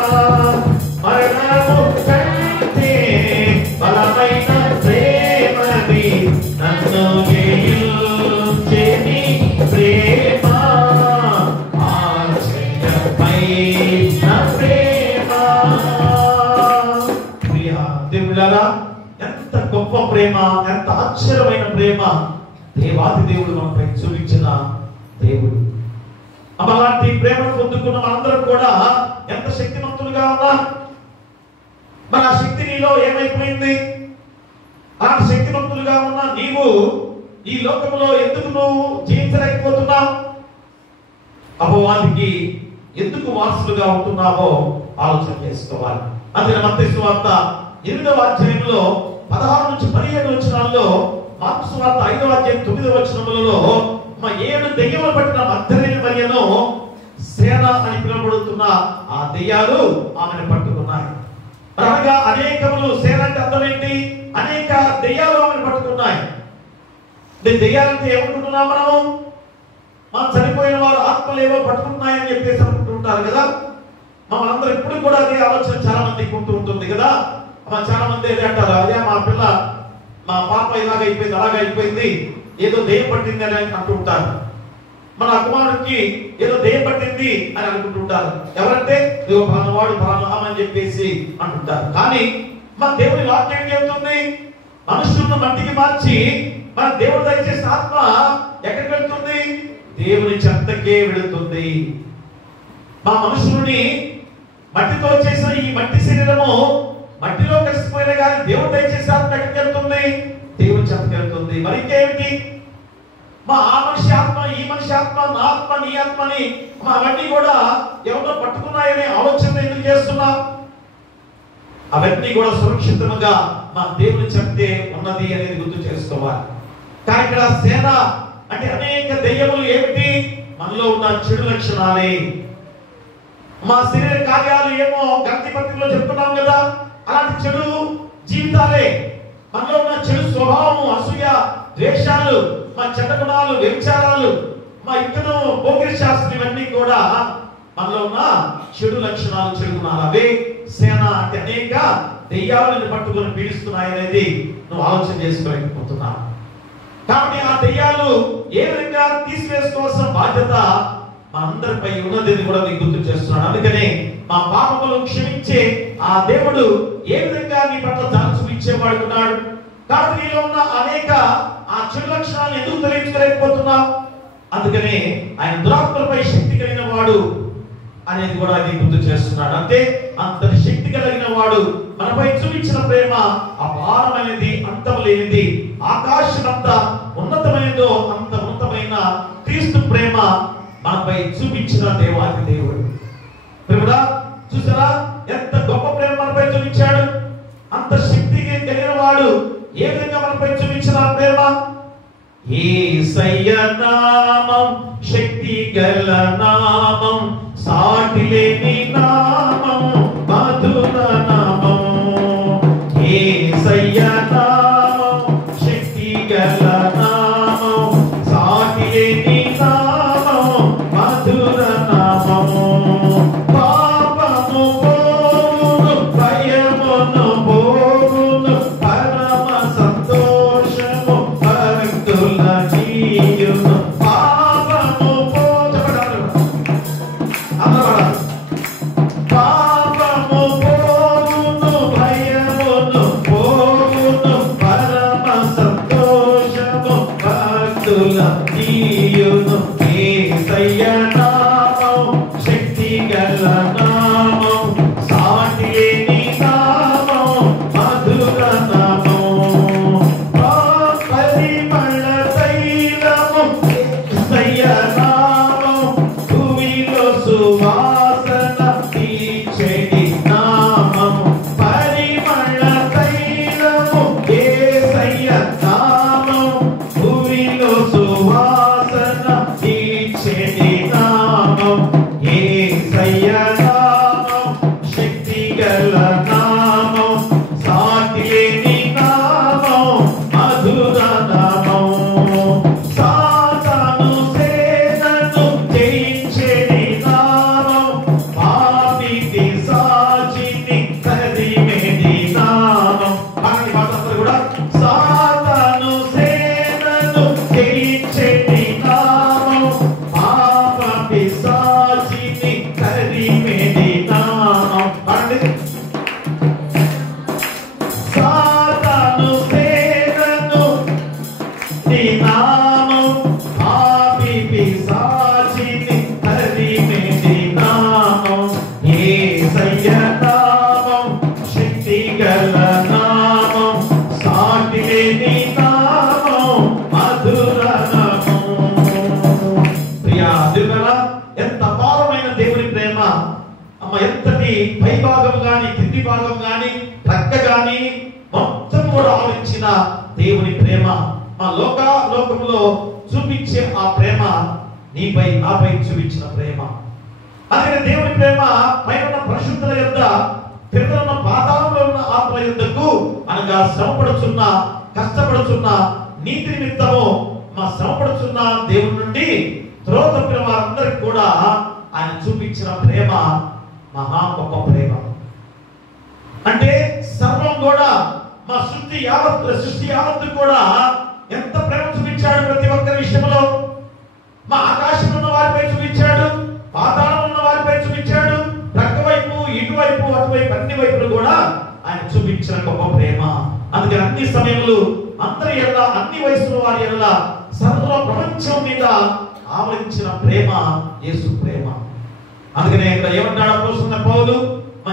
మరణము కంటే బలమైన ప్రేమది నన్ను జయించెని ప్రేమ, ఆశ్చర్యమైన ప్రేమ. ప్రియ దేవుళ్ళారా, ఎంత గొప్ప ప్రేమ, ఎంత ఆశ్చర్యమైన ప్రేమ దేవాది దేవుడు మనపై చూపించిన దేవుడు. అలాంటి ప్రేమను పొందుకున్న మనందరం కూడా ఎంత శక్తివంతులుగా ఉన్నా, మన శక్తి నీలో ఏమైపోయింది? అలాంటి శక్తివంతులుగా ఉన్న నీవు ఈ లోకంలో ఎందుకు నువ్వు జీవించలేకపోతున్నావు? అపవాదికి ఎందుకు వారసులుగా ఉంటున్నావో ఆలోచన చేసుకోవాలి. అందుకని మత్తయి సువార్త 8వ అధ్యాయంలో 16 నుంచి 17 వచనాల్లో, మార్కు సువార్త 5వ అధ్యాయం 9వ వచనములలో 7 దెయ్యములు పట్టిన మగ్దలేని మరియను సేన అని పిలువబడుతున్న ఆ దెయ్యాలు ఆమెను పట్టుకున్నాయి. అనగా అనేకములు, సేన అంటే అర్థం ఏంటి? అనేక దెయ్యాలు ఆమెను పట్టుకున్నాయి. దెయ్యాలంటే ఏమనుకుంటున్నాం మనము? మనం చనిపోయిన వారు ఆత్మలు ఏవో పట్టుకున్నాయని చెప్పేసి అనుకుంటుంటారు కదా. మనందరూ ఇప్పుడు కూడా అదే ఆలోచన చాలా మందికి ఉంటూ ఉంటుంది కదా. చాలా మంది ఏదే అంటారు, అయ్యా మా పిల్ల, మా పాప ఇలాగ అయిపోయింది, అలాగ అయిపోయింది, ఏదో దెయ్యం పట్టింది అని అంటుంటారు. మన కుమారుడికి ఏదో దెయ్యం పట్టింది అని అనుకుంటుంటారు. ఎవరంటే ఫలానావాడు ఫలానా అని చెప్పేసి అంటుంటారు. కానీ మన దేవుని వాక్యం ఏం చెబుతుంది? మనుషులను మట్టికి మార్చి మన దేవుడు దయచేసిన ఆత్మ ఎక్కడికి వెళ్తుంది? దేవుని చెంతకే వెళుతుంది. మా మనుషులని మట్టితో చేసిన ఈ మట్టి శరీరము మట్టిలో కలిసిపోయిన కానీ దేవుడు దయచేసిన ఆత్మ ఎక్కడికి వెళ్తుంది? దేవుని చెంతకి వెళ్తుంది. మరి ఇంకేమిటి? మా ఆ మనిషి ఆత్మ, ఈ మనిషి ఆత్మ, నా ఆత్మ, నీ ఆత్మని అవన్నీ కూడా ఎవరో పట్టుకున్నాయనే ఆలోచన ఎందుకు చేస్తున్నా? అవన్నీ కూడా సురక్షితంగా మా దేవుని చెప్తే ఉన్నది అనేది గుర్తు చేసుకోవాలి. కానీ ఇక్కడ సేన అంటే అనేక దెయ్యములు ఏమిటి? మనలో ఉన్న చెడు లక్షణాలే. మా శరీర కార్యాలు ఏమో గంతి పత్రికలో చెప్తున్నాం కదా, అలాంటి చెడు జీవితాలే. మనలో ఉన్న చెడు స్వభావము, అసూయ, ద్వేషాలు, మా చెడ్డ గుణాలు, వ్యభిచారాలు, మా ఇంకను పోకిరి శాస్త్రం, ఇవన్నీ కూడా మనలో ఉన్న చెడు లక్షణాలు, చెడు గుణాలు. అవే సేన అంటే అనేక దెయ్యాలను పట్టుకొని పీడిస్తున్నాయి అనేది నువ్వు ఆలోచన చేసుకోలేకపోతున్నావు. కాబట్టి ఆ దెయ్యాలు ఏ విధంగా తీసివేసుకోవాల్సిన బాధ్యత మా అందరిపై ఉన్నది కూడా నీకు గుర్తు చేస్తున్నాడు. అందుకనే మా పాపములు క్షమించే ఆ దేవుడు ఏ విధంగా నీ పట్ల జాలి చూపించేవాడున్నాడు. కాబట్టి నీలో ఉన్న అనేక ఆ చెడు లక్షణాలు ఎందుకు తొలగించలేకపోతున్నావు? అందుకనే ఆయన దురాత్మలపై శక్తి కలిగిన వాడు అనేది కూడా అది గుర్తు చేస్తున్నాడు. అంటే అంతటి శక్తి కలిగిన వాడు మనపై చూపించిన ప్రేమ అపారమైనది, అంతం లేనిది. ఆకాశం అంత ఉన్నతమైనదో అంత ఉన్నతమైన క్రీస్తు ప్రేమ మనపై చూపించిన దేవాది దేవుడు. ప్రేమరా, చూసారా ఎంత గొప్ప ప్రేమ మనపై చూపించాడు? అంత శక్తి కలిగిన వాడు ఏ విధంగా మనపై చూపించిన ప్రేమ? యేసయ్య నామం శక్తి గల నామం, సాటి లేని నామం, మధుర నామం. యేసయ్య నామం శక్తి గల నామం, సాటి లేని నామం, మధుర నామం. పాపము పోవును, భయమును పోవును, పరమ సంతోషము భక్తుల జీయును. పాపము పోచబడాలి, పాపము పోవును, భయమును పోవును, పరమ సంతోషము భక్తుల జీయును. యేసయ్య నామం శక్తి గల నామం, సాటి లేని నామం, మధుర నామం. పరిమళ తైలము యేసయ్య నామం, భూమిలో సువాసన తీర్చేటి నామం. పరిమళ తైలము యేసయ్య నామం, భూమిలో సువాసన తీర్చేటి నామం. యేసయ్య నామం శక్తి గల నామం, సాటి లేని నామం, మధుర నామం. సాతాను సేనను జయించేటి నామం, పాపి పిశాచిని తరిమేటి నామం. అలాంటి మాటలందరూ కూడా సాతాను సేనను జయించేటి నామం, పాప పిశాచిని తరిమేటి నామం. అలాంటి సాతాను సేనను నీ నామం, పాపి పిశాచిని తరిమేటి నామం. యేసయ్య నామం శక్తి గల నామం, సాటి లేని నామం, మధుర నామం. ప్రియా దేవుడా, ఎంత అపారమైన దేవుని ప్రేమ! అమ్మ, ఎంతటి పై భాగం గాని కింది భాగం గాని ప్రక్క గాని మొత్తం కూడా ఆవరించిన దేవుని ప్రేమ, మా లోకంలో చూపించే ఆ ప్రేమ నీపై నాపై చూపించిన ప్రేమ. అందుకే దేవుని ప్రేమ పైన పరిశుద్ధుల యొద్ద, క్రింద ఉన్న పాతాళం అనగా శ్రమపడుచున్న, కష్టపడుచున్న, నీతి నిమిత్తము మా శ్రమపడుచున్న దేవుని నుండి త్రోవ తప్పిన వారందరికి కూడా ఆయన చూపించిన ప్రేమ మహా గొప్ప ప్రేమ. అంటే సర్వం కూడా మా సృష్టి యావత్తు కూడా ఎంత ప్రేమ చూపించాడు ప్రతి ఒక్కరి విషయంలో. మా ఆకాశం ఉన్న వారిపై చూపించాడు, పాతాళం ఉన్న వారిపై చూపించాడు, ప్రక్క వైపు, ఇటువైపు, అటువైపు, అన్ని వైపులు కూడా ఆయన చూపించిన గొప్ప ప్రేమ. అందుకని అన్ని సమయంలో అందరి ఎల్ల, అన్ని వయసుల వారి ఎల్ల, సర్వ ప్రపంచం మీద ఆవరించిన ప్రేమ యేసు ప్రేమ. అందుకనే ఇక్కడ ఏమంటాడు అపోస్తలుడైన పౌలు,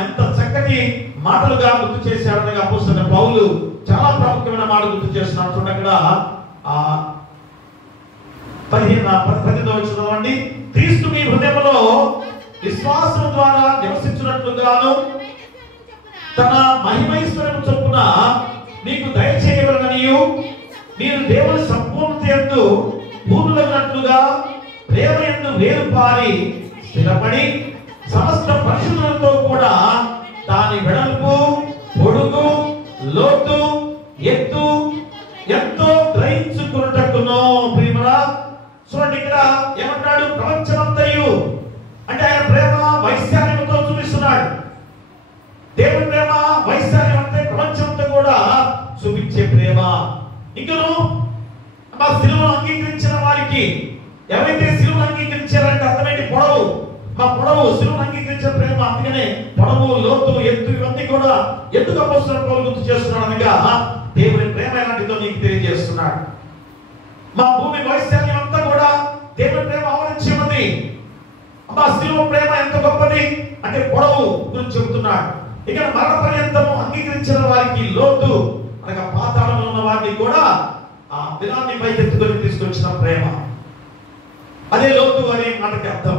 ఎంత చక్కటి మాటలుగా గుర్తు చేశాడనగా అపోస్తలుడైన పౌలు చాలా ప్రాముఖ్యమైన మాట గుర్తు చేస్తున్నాడు. చూడండి అక్కడ 15వ వచనం, క్రీస్తు మీ హృదయంలో విశ్వాసం ద్వారా నివసించున్నట్లుగాను తన మహిమైశ్వర్యం చొప్పున మీకు దయచేయవలననియు మీరు దేవుని సంపూర్ణత యందు పూర్ణులైనట్లుగా ప్రేమ యందు వేరుపారి స్థిరపడి సమస్త పరిశుద్ధులతో కూడా దాని వెడల్పు, పొడుగు, లోతు, ఎత్తు ఎంతో గ్రహించుకున్నట్టును. ప్రియమరా చూడండి, ఇక్కడ ఏమంటాడు? ప్రపంచమంతయు అంటే ఆయన ప్రేమ వైశాల్యంతో చూపిస్తున్నాడు. దేవుని ప్రేమ వైశాల్యం అంటే ప్రపంచంతో కూడా చూపించే ప్రేమ. ఇంకను మా సిలువను అంగీకరించిన వారికి, ఎవరైతే సిలువను అంగీకరించారంటే అర్థమేంటి? పొడవు, మా పొడవు సిలువను అంగీకరించిన ప్రేమ. అందుకనే పొడవు, లోతు, ఎత్తు ఇవన్నీ కూడా ఎందుకు అపోస్తలుడైన పౌలు గుర్తు చేస్తున్నాడు అనగా దేవుని ప్రేమ ఎలాంటిదో నీకు తెలియజేస్తున్నాడు. మా భూమి వైశాల్యం అంతా కూడా దేవుని ప్రేమ ఆవరించి ఉన్నది. మా సిలువ ప్రేమ ఎంత గొప్పది అంటే పొడవు గురించి చెబుతున్నాడు. ఇక్కడ మరణ పర్యంతము అంగీకరించిన వారికి లోతు అనగా పాతాళంలో ఉన్న వారిని కూడా ఆ దినాన్ని పైకెత్తుకొని తీసుకొచ్చిన ప్రేమ, అదే లోతు అనే మాటకి అర్థం.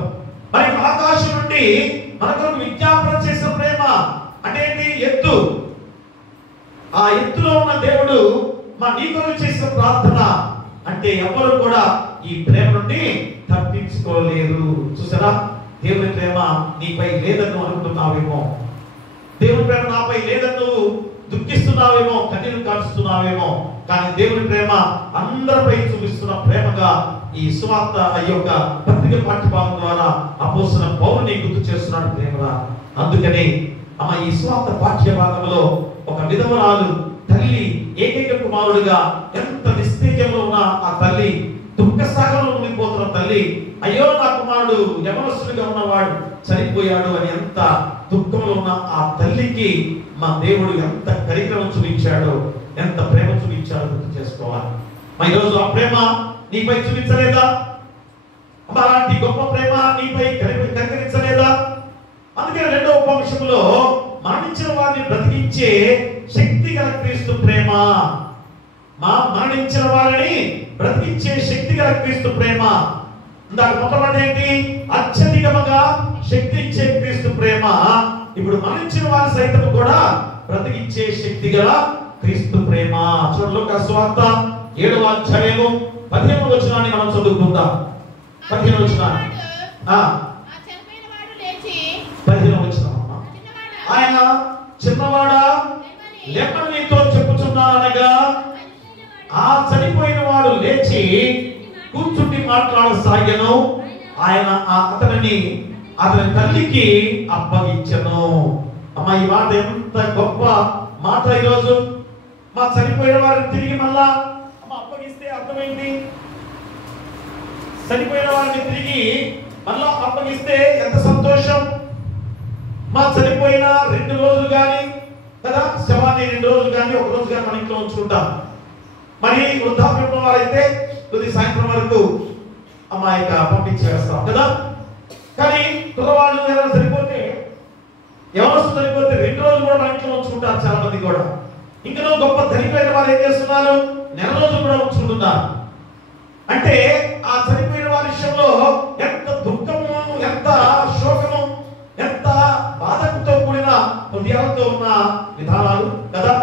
మరి ఆకాశం నుండి మనకు విజ్ఞాపన చేసిన ప్రేమ అంటే ఏంటి? ఎత్తు. ఆ ఎత్తులో ఉన్న దేవుడు మా నీకు చేసిన ప్రార్థన అంటే ఎవరు కూడా ఈ ప్రేమ నుండి తప్పించుకోలేరు. చూసారా, దేవుని ప్రేమ నీపై లేదని అనుకుంటున్నావేమో, దేవుని ప్రేమ నాపై లేదని నువ్వు దుఃఖిస్తున్నావేమో, కన్నీరు కారుస్తున్నావేమో, కానీ దేవుని ప్రేమ అందరిపై చూపిస్తున్న ప్రేమగా ఈ సువార్త యొక్క పత్రిక పాఠ్యభాగం ద్వారా అపోస్తలుడైన పౌలు నీకు గుర్తు చేస్తున్నాడు ప్రేమగా. అందుకని ఈ సువార్త పాఠ్యభాగంలో ఒక విధవరాలు తల్లి ఏకైక కుమారుడిగా ఎంత నిస్తేజంలో ఉన్న ఆ తల్లి, దుఃఖ సాగరంలో ఉండిపోతున్న తల్లి, అయ్యో నా కుమారుడు యవనస్తుడిగా ఉన్నవాడు చనిపోయాడు అని ఎంత దుఃఖంలో ఉన్న ఆ తల్లికి మా దేవుడు ఎంత కరిక్రమం చూపించాడో, ఎంత ప్రేమ చూపించాడో గుర్తు చేసుకోవాలి. మరి ఈరోజు ఆ ప్రేమ నీపై చూపించలేదా? అలాంటి గొప్ప ప్రేమ నీపై కనికరించలేదా? అందుకే రెండవ ఉపవిషయంలో మరణించిన వారిని బ్రతికించే శక్తి గల క్రీస్తు ప్రేమ, మరణించిన వారిని బ్రతికించే శక్తి గల క్రీస్తు ప్రేమ. ఇందాక మొట్టమొదటి ఏంటి? అత్యధికముగా శక్తి ఇచ్చే క్రీస్తు ప్రేమ. ఇప్పుడు మరణించిన వారి సైతం కూడా బ్రతికించే శక్తి గల క్రీస్తు ప్రేమ. చూడండి, లూకా సువార్త 7వ అధ్యాయము 15వ వచనాన్ని మనం చదువుకుందాం. 15వ వచనాన్ని 15వ వచనం, ఆయన చిన్నవాడా లెమ్మని నీతో చెప్పుచున్నానగా ఆ చనిపోయిన వాడు లేచి కూర్చుండి మాట్లాడసాగెను. ఆయన అతని తల్లికి అప్పగించెను. అమ్మ, ఈ మాట ఎంత గొప్ప మాట! ఈరోజు మా చనిపోయిన వారిని తిరిగి మళ్ళా అప్పగిస్తే అర్థమైంది. చనిపోయిన వారిని తిరిగి మళ్ళా అప్పగిస్తే ఎంత సంతోషం! మా చనిపోయిన 2 రోజులు కానీ కదా, శవాన్ని 2 రోజులు కానీ 1 రోజు కానీ మన ఇంట్లో ఉంచుకుంటాం. మరి వృద్ధాప్యంలో వారైతే కొద్ది సాయంత్రం వరకు అమ్మాయిక పంపించేస్తాం కదా. కానీ కులవాళ్ళు ఎవరు సరిపోతే, ఎవరు సరిపోతే 2 రోజులు కూడా మన ఇంట్లో ఉంచుకుంటారు చాలా మంది కూడా. ఇంకా గొప్ప ధనికైన వారు ఏం చేస్తున్నారు? 1 రోజులు కూడా ఉంచుకుంటున్నారు. అంటే ఆ చనిపోయిన వారి విషయంలో ఎంత దుఃఖము, ఎంత శోకము, ఎంత బాధతో కూడిన హృదయాలతో ఉన్న విధానాలు కదా.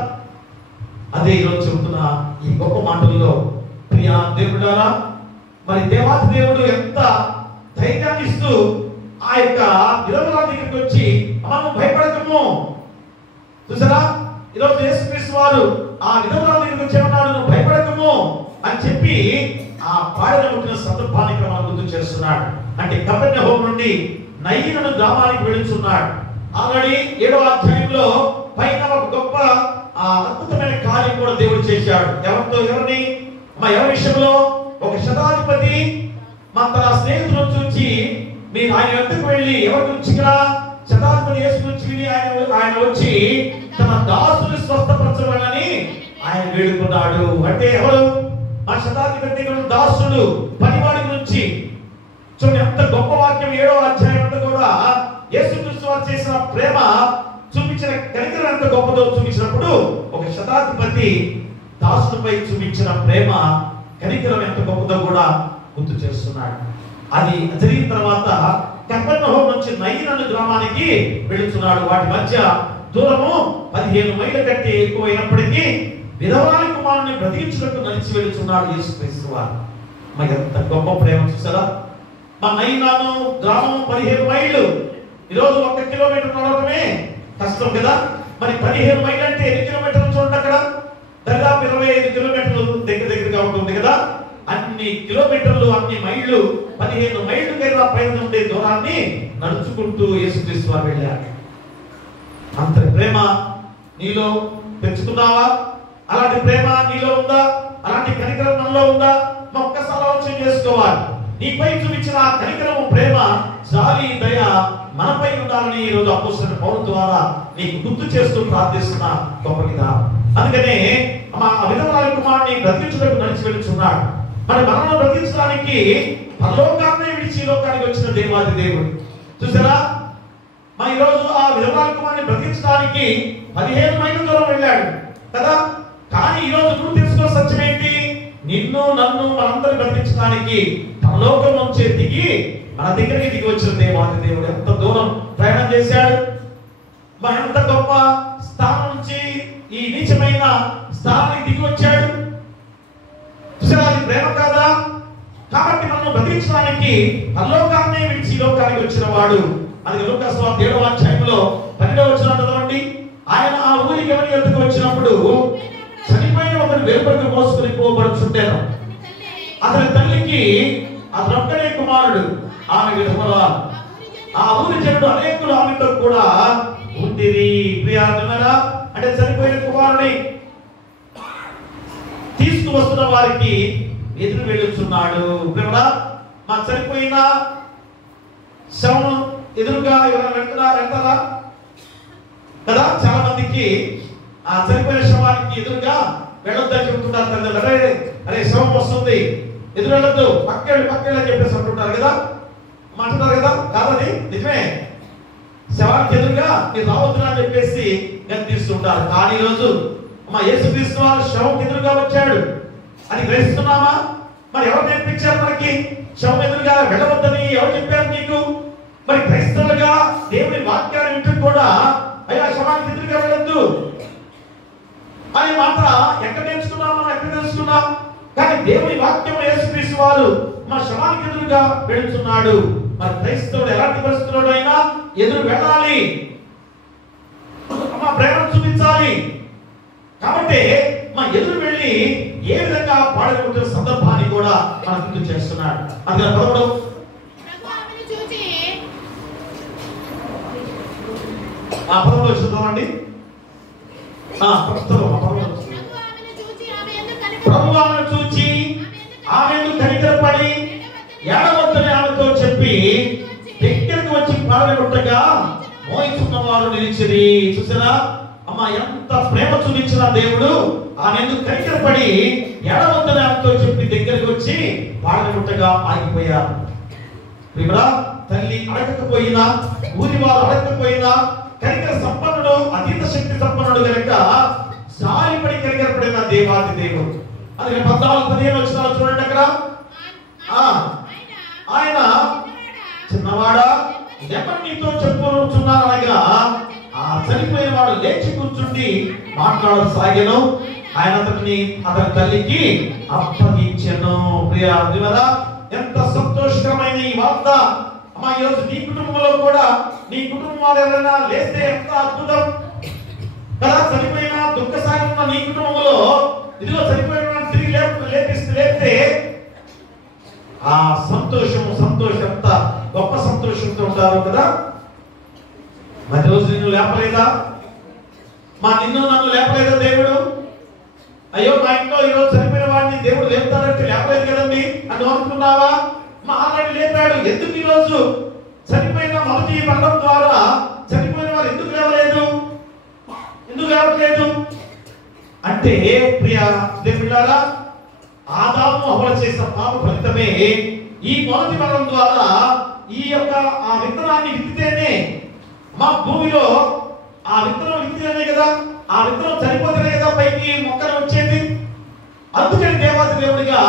అదే ఈరోజు చెబుతున్న ఈ గొప్ప మాటల్లో ప్రియా దేవుడారా, మరి దేవాది దేవుడు ఎంత ధైర్యాన్ని ఇస్తూ ఆ యొక్క విధవరాల దగ్గరికి వచ్చి మనం భయపడకము, చూసారా ఈరోజు యేసుక్రీస్తు వారు ఆ విధవరాలు దగ్గరికి వచ్చి ఏమన్నాడు, నువ్వు భయపడకము అని చెప్పి ఆ పాడిన ముట్టిన సందర్భానికి మనం గుర్తు చేస్తున్నాడు. అంటే కపెర్నహూము నుండి నయీను గ్రామానికి వెళుతున్నాడు. ఆల్రెడీ 7వ అధ్యాయంలో పైన ఒక గొప్ప అద్భుతమైన కార్యం కూడా దేవుడు చేశాడు. ఎవరిని ఎవరి విషయంలో? ఒక శతాధిపతి తన స్నేహితులను చూచి మీరు ఆయన వద్దకు వెళ్ళి ఎవరి గురించి కదా శతాధిపతి యేసు గురించి విని ఆయన వచ్చి తన దాసుని స్వస్థపరచవాలని ఆయన వేడుకున్నాడు. అంటే ఎవరు? ఆ శతాధిపతి దాసుడు పనివాడి గురించి. చూడండి ఎంత గొప్ప వాక్యం. 7వ అధ్యాయం అంతా కూడా యేసుక్రీస్తు వారు చేసిన ప్రేమ చూపించిన కనికరం ఎంత గొప్పదో చూపించినప్పుడు ఒక శతాధిపతి దాసుడిపై చూపించిన ప్రేమ కనికరం ఎంత గొప్పదో కూడా గుర్తు చేస్తున్నాడు. అది జరిగిన తర్వాత కపెర్నహూము నుంచి నయీను గ్రామానికి వెళుతున్నాడు. వాటి మధ్య దూరము 15 మైళ్ళ కంటే ఎక్కువైనప్పటికీ విధవరాలి కుమారుని బ్రతికించుటకు నడిచి వెళుతున్నాడు యేసుక్రీస్తు వారు. మరి ఎంత గొప్ప ప్రేమ చూసారా? మా నయీను గ్రామం 15 మైళ్ళు. ఈరోజు 1 కిలోమీటర్ నడవడమే కష్టం కదా. మరి 15 మైళ్ళు అంటే ఎన్ని కిలోమీటర్లు చూడండి. అక్కడ దాదాపు 25 కిలోమీటర్లు దగ్గరగా ఉంటుంది కదా. అన్ని కిలోమీటర్లు అన్ని మైళ్ళు 15 మైళ్ళు కైనా పైన ఉండే దూరాన్ని నడుచుకుంటూ యేసుక్రీస్తు వారు వెళ్ళారు. అంత ప్రేమ నీలో పెంచుకున్నావా? అలాంటి ప్రేమ నీలో ఉందా? అలాంటి కనికరం మనలో ఉందా? ఒక్కసారి ఆలోచన చేసుకోవాలి. నీపై చూపించిన ఆ కనికరము, ప్రేమ, జాలి, దయ మనపై ఉండాలని ఈ రోజు అపోస్తలుడైన పౌలు ద్వారా నీకు గుర్తు చేస్తూ ప్రార్థిస్తున్న గొప్ప విధానం. అందుకనే మా విధవరాలి కుమారుని బ్రతికించుటకు నడిచి వెళుచున్నాడు. మరి మనల్ని బ్రతికించడానికి పరలోకాన్నే విడిచి లోకానికి వచ్చిన దేవాది దేవుడు చూసారా? ఈ రోజు ఆ విధవరాలి కుమారుని బ్రతికించడానికి 15 మైళ్ళ దూరం వెళ్ళాడు కదా. కానీ ఈ రోజు నువ్వు తెలుసుకో సత్యం ఏంటి? నిన్ను నన్ను మనందరిని బ్రతికించడానికి పరలోకం నుంచి దిగి మన దగ్గరికి దిగి వచ్చిన దేవాది దేవుడు ఎంత దూరం ప్రయాణం చేశాడు. ఎంత గొప్ప స్థానం నుంచి ఈ నీచమైన స్థానానికి దిగి వచ్చాడు. చూసారా? అది ప్రేమ కాదా? కాబట్టి మనం బ్రతికించడానికి పరలోకాన్నే విడిచి లోకానికి వచ్చిన వాడు. అది లూకా సువార్త 7వ అధ్యాయంలో 12వ వచనం చదవండి. ఆయన ఆ ఊరికి ఎవరి వద్దకు వచ్చినప్పుడు చనిపోయిన ఒకరు వెలుపలికి మోసుకుని పోబడుచుంటారు. అతని తల్లికి అతను ఒక్కడే కుమారుడు, ఆమె విధవరాలు. ఆ ఊరి జనుడు అనేకులు ఆమెతో కూడా ఉండిరి. ప్రియారా, అంటే చనిపోయిన కుమారుని తీసుకువస్తున్న వారికి ఎదురు వెళ్ళుచున్నాడు. మా చనిపోయిన శవం ఎదురుగా ఎవరైనా వెళ్తారా కదా? చాలా మందికి ఆ చనిపోయిన శవానికి ఎదురుగా వెళ్ళొద్దని చెబుతుంటారు తల్లి. అరే శవం వస్తుంది, ఎదురు వెళ్ళొద్దు, పక్కెళ్ళు అని చెప్పేసి అంటుంటారు కదా, అంటున్నారు కదా. కాదని నిజమే, శవానికి ఎదురుగా మీరు రావద్దు అని చెప్పేసి గంతిస్తుంటారు. కానీ ఈరోజు యేసుక్రీస్తు వారు శవం ఎదురుగా వచ్చాడు అని గ్రహిస్తున్నామా? మరి ఎవరు నేర్పించారు మనకి శవం ఎదురుగా వెళ్ళవద్దని? ఎవరు చెప్పారు నీకు? మరి క్రైస్తవులుగా దేవుని వాక్యాన్ని వింటూ కూడా అయ్యా శవానికి ఎదురుగా వెళ్ళొద్దు అని మాట ఎక్కడ నేర్చుకున్నాం, మనం ఎక్కడ తెలుసుకున్నాం? కానీ దేవుని వాక్యం యేసుక్రీస్తు వారు మా శవానికి ఎదురుగా వెళుతున్నాడు. మరి క్రైస్తవుడు ఎలాంటి పరిస్థితుల్లో అయినా ఎదురు వెళ్ళాలి, మా ప్రేమను చూపించాలి. కాబట్టి మా ఎదురు వెళ్ళి ఏ విధంగా పాడగొట్టిన సందర్భాన్ని కూడా మనం గుర్తు చేస్తున్నాడు. అందుకని 11 చూద్దామండి. ప్రభు ఆమెను చూచి ఆమెను కనికరపడి ఏడవద్దని ఆమెతో చెప్పి దగ్గరికి వచ్చి పాడగొట్టగా మోయిచున్న వారు నిలిచిరి. చూసారా అమ్మా, ఎంత ప్రేమ చూపించిన దేవుడు ఆమెను కనికరపడి ఏడవద్దని ఆమెతో చెప్పి దగ్గరికి వచ్చి పాడగొట్టగా ఆగిపోయారు. తల్లి అడగకపోయినా, ఊరి వారు అడగకపోయినా, కనికర సంపన్నుడు, అతీత శక్తి సంపన్నుడు కనుక జాలిపడి కనికరపడిన దేవాది దేవుడు. అందుకని 14-15 వచనాలు చూడండి. అక్కడ ఆయన చిన్నవాడా ఎవరు నీతో చెప్పుచున్నారు అనగా ఆ చనిపోయిన వాడు లేచి కూర్చుండి మాట్లాడసాగెను. ఆయన అతని తల్లికి అప్పగించెను. ప్రియా దేవుడా, ఎంత సంతోషకరమైన ఈ వార్త. అమ్మా, ఈరోజు నీ కుటుంబంలో కూడా నీ కుటుంబం వాళ్ళు ఎవరైనా లేస్తే ఎంత అద్భుతం కదా. చనిపోయిన చనిపోయిన వాడిని తిరిగి లేపితే ఆ సంతోషం ఎంత గొప్ప సంతోషంతో ఉంటారు కదా. మరి రోజు నిన్ను లేపలేదా? నిన్ను నన్ను లేపలేదా దేవుడు? అయ్యో మా ఇంట్లో ఈరోజు చనిపోయిన వాడిని దేవుడు లేపుతాడంటే లేపలేదు కదండి అని అనుకున్నావా? ఆల్రెడీ లేపాడు. ఎందుకు ఈరోజు చనిపోయిన మొదటి మరణం ద్వారా చనిపోయిన వారు ఎందుకు లేవలేదు? ఎందుకు లేవట్లేదు అంటే ప్రియ దేవుడారా, ఆదాము హవ్వ చేసిన పాప ఫలితమే ఈ మొదటి మరణం ద్వారా ఈ యొక్క ఆ విత్తనాన్ని విత్తితేనే మా భూమిలో ఆ విత్తనం విత్తితేనే కదా, ఆ విత్తనం చనిపోతేనే కదా పైకి మొక్కలు వచ్చేది. అందుకని దేవాది దేవుడిగా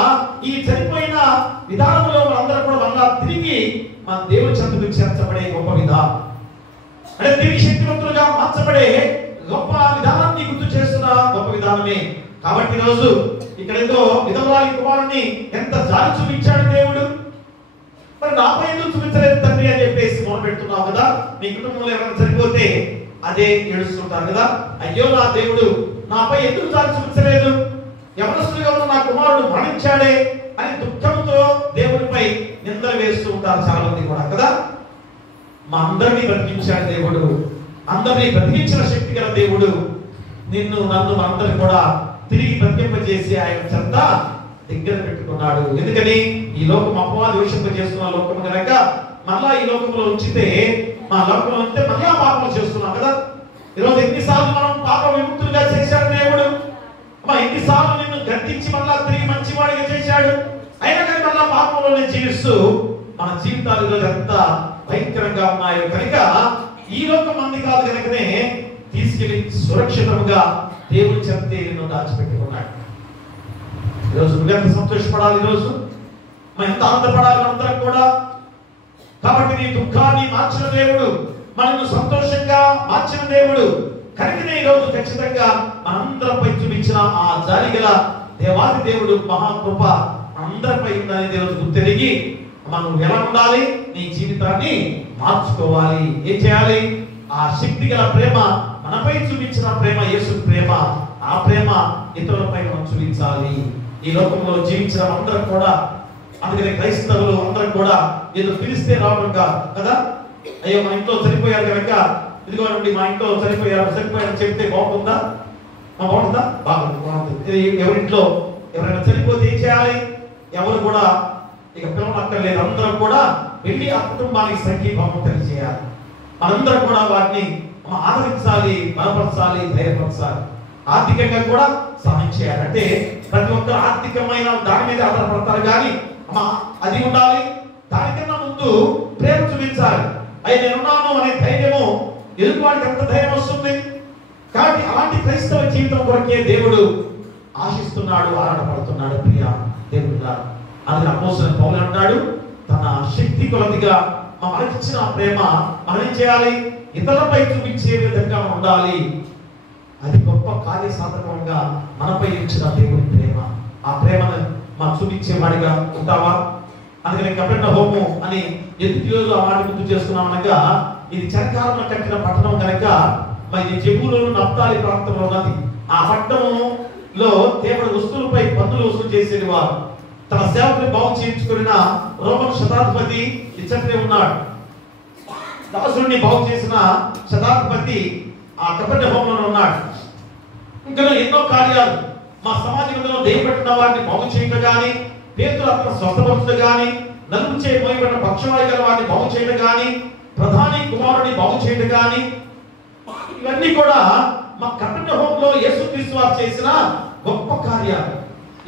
ఈ చనిపోయిన విధానంలో మనందరూ కూడా మళ్ళా తిరిగి మన దేవుడి చెంతకు చేర్చబడే గొప్ప విధానం, అంటే తిరిగి శక్తివంతులుగా మార్చబడే గొప్ప విధానాన్ని గుర్తు చేస్తున్న గొప్ప విధానమే. కాబట్టి ఈరోజు ఇక్కడ ఏదో విధవరాలి కుమారుని ఎంత జాలి చూపించాడు దేవుడు. మరి నాపై ఎందుకు చూపించలేదు తండ్రి అని చెప్పేసి మొదలు పెడుతున్నావు కదా. మీ కుటుంబంలో ఎవరైనా చనిపోతే అదే ఏడుస్తుంటారు కదా, అయ్యో నా దేవుడు నాపై ఎందుకు జాలి చూపించలేదు, యవనస్తుడిగా ఉన్న నా కుమారుడు మరణించాడే అని దుఃఖంతో దేవుడిపై నిందలు వేస్తూ ఉంటారు చాలా మంది కూడా కదా. మా అందరినీ బ్రతికించాడు దేవుడు, అందరినీ బ్రతికించిన శక్తి గల దేవుడు నిన్ను నన్ను మనందరినీ కూడా తిరిగి బ్రతికింపజేసి ఆయన చెంత దగ్గర పెట్టుకున్నాడు. ఎందుకని ఈ లోకం అపవాది వేషింపజేస్తున్న లోకం కనుక మళ్ళా ఈ లోకంలో ఉంచితే మా లోకంలో ఉంటే మళ్ళా పాపం చేస్తున్నాం కదా. ఈరోజు ఎన్నిసార్లు మనం పాప విముక్తులుగా చేశాడు దేవుడు, ఎన్నిసార్లు నిన్ను గద్దించి మళ్ళా తిరిగి మంచివాడిగా చేశాడు. అయినా కానీ మళ్ళా పాపంలోనే జీవిస్తూ మన జీవితాలు ఈరోజు ఎంత భయంకరంగా ఉన్నాయో కనుక ఈ లోకం మంది కాదు కనుకనే తీసుకెళ్లి సురక్షితంగా దేవుడి చెంతే నిన్ను దాచిపెట్టుకున్నాడు. ఈరోజు నువ్వెంత సంతోషపడాలి, ఈరోజు ఎంత ఆనందపడాలి మనందరం కూడా. కాబట్టి నీ దుఃఖాన్ని మార్చిన దేవుడు, మనల్ని సంతోషంగా మార్చిన దేవుడు కనుకనే ఈరోజు ఖచ్చితంగా మనందరిపై చూపించిన ఆ జాలి గల దేవాది దేవుడు మహాకృప అందరిపై ఉందని దేవుడు గుర్తెరిగి మనం ఎలా ఉండాలి, నీ జీవితాన్ని మార్చుకోవాలి. ఏం చేయాలి? ఆ శక్తి గల ప్రేమ మనపై చూపించిన ప్రేమ, యేసు ప్రేమ, ఆ ప్రేమ ఇతరులపై మనం చూపించాలి. ఈ లోకంలో జీవించిన అందరం కూడా, అందుకని క్రైస్తవులు అందరం కూడా ఏదో పిలిస్తే రావడం కదా. అయ్యో మా ఇంట్లో చనిపోయారు కనుక ఇదిగో నుండి మా ఇంట్లో చనిపోయారు చెప్తే బాగుంటుందా? బాగుంటుంది. ఎవరింట్లో ఎవరైనా చనిపోతే ఏం చేయాలి? ఎవరు కూడా ఇక పిలవనక్కర్లేదు, అందరం కూడా వెళ్ళి ఆ కుటుంబానికి సంఘీభావం తెలియజేయాలి. మనందరం కూడా వాటిని ఆదరించాలి, బలపరచాలి, ధైర్యపరచాలి, ఆర్థికంగా కూడా సహాయం చేయాలి. అంటే ప్రతి ఒక్కరు ఆర్థికమైన దాని మీద ఆధారపడతారు కానీ అది ఉండాలి. దానికన్నా ముందు ప్రేమ చూపించాలి. అయ్యి నేనున్నాను అనే ధైర్యము ఎదుటివాడికి ఎంత ధైర్యం వస్తుంది. కాబట్టి అలాంటి క్రైస్తవ జీవితం కొరకే దేవుడు ఆశిస్తున్నాడు, ఆరాటపడుతున్నాడు. ప్రియ దేవుడా, అందుకే అపోస్తలుడైన పౌలు అంటాడు, తన శక్తి కొలదిగా మనకిచ్చిన ప్రేమ మనం ఏం చేయాలి? ఇతరులపై చూపించే విధంగా ఉండాలి. అది గొప్ప కార్యసాధకంగా మనపై ఇచ్చిన దేవుని ప్రేమ. ఆ ప్రేమను మనం చూపించేవాడిగా ఉంటావా? అందుకని కపెర్నహూము అని ఎందుకు ఈరోజు ఆ మాట గుర్తు చేస్తున్నాం అనగా, ఇది చెరకాలంలో కట్టిన పట్టణం కనుక మరి జెబూలూను నఫ్తాలి ప్రాంతంలో ఉన్నది. ఆ పట్టణంలో దేవుడి వస్తువులపై పన్నులు వసూలు చేసేది వారు. తన సేవకుని బాగు చేయించుకున్న రోమన్ శతాధిపతి ఇచ్చటే ఉన్నాడు. దాసుడిని బాగు చేసిన శతాధిపతి ఆ కపెర్నహూములో ఉన్నాడు. ఇంకా ఎన్నో కార్యాలు మా సమాజంలో దెయ్యబట్టిన వారిని బాగు చేయడం కానీ, పేతురు అతను స్వస్థపరచడం కానీ, నలుగు చేయబడిన పక్షవాయు గల వారిని బాగు చేయడం కానీ, ప్రధాని కుమారుడిని బాగు చేయడం కానీ, ఇవన్నీ కూడా మా కపెర్నహూములో యేసుక్రీస్తు వారు చేసిన గొప్ప కార్యాలు.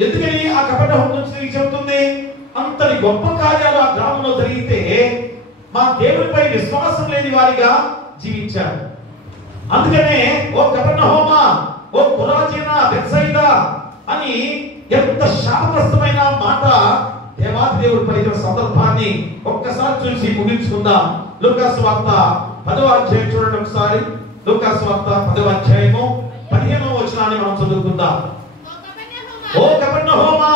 ఎందుకని ఆ కపెర్నహూము నుంచి చెబుతుంది, అంతటి గొప్ప కార్యాలు ఆ గ్రామంలో జరిగితే మా దేవుడిపై విశ్వాసం లేని వారిగా జీవించారు. అందుకనే ఓ కపెర్నహూమా, ఓ కొరాజీన, బెత్సైదా అని ఎంత శాపగ్రస్తమైన మాట దేవాది దేవుడు పలికిన సందర్భాన్ని ఒక్కసారి చూసి ముగించుకుందాం. లూకాసు వార్త 10వ అధ్యాయం చూడండి ఒకసారి. లూకాసు వార్త 10వ అధ్యాయము 15వ వచనాన్ని మనం చదువుకుందాం. ఓ కపెర్నహూమా,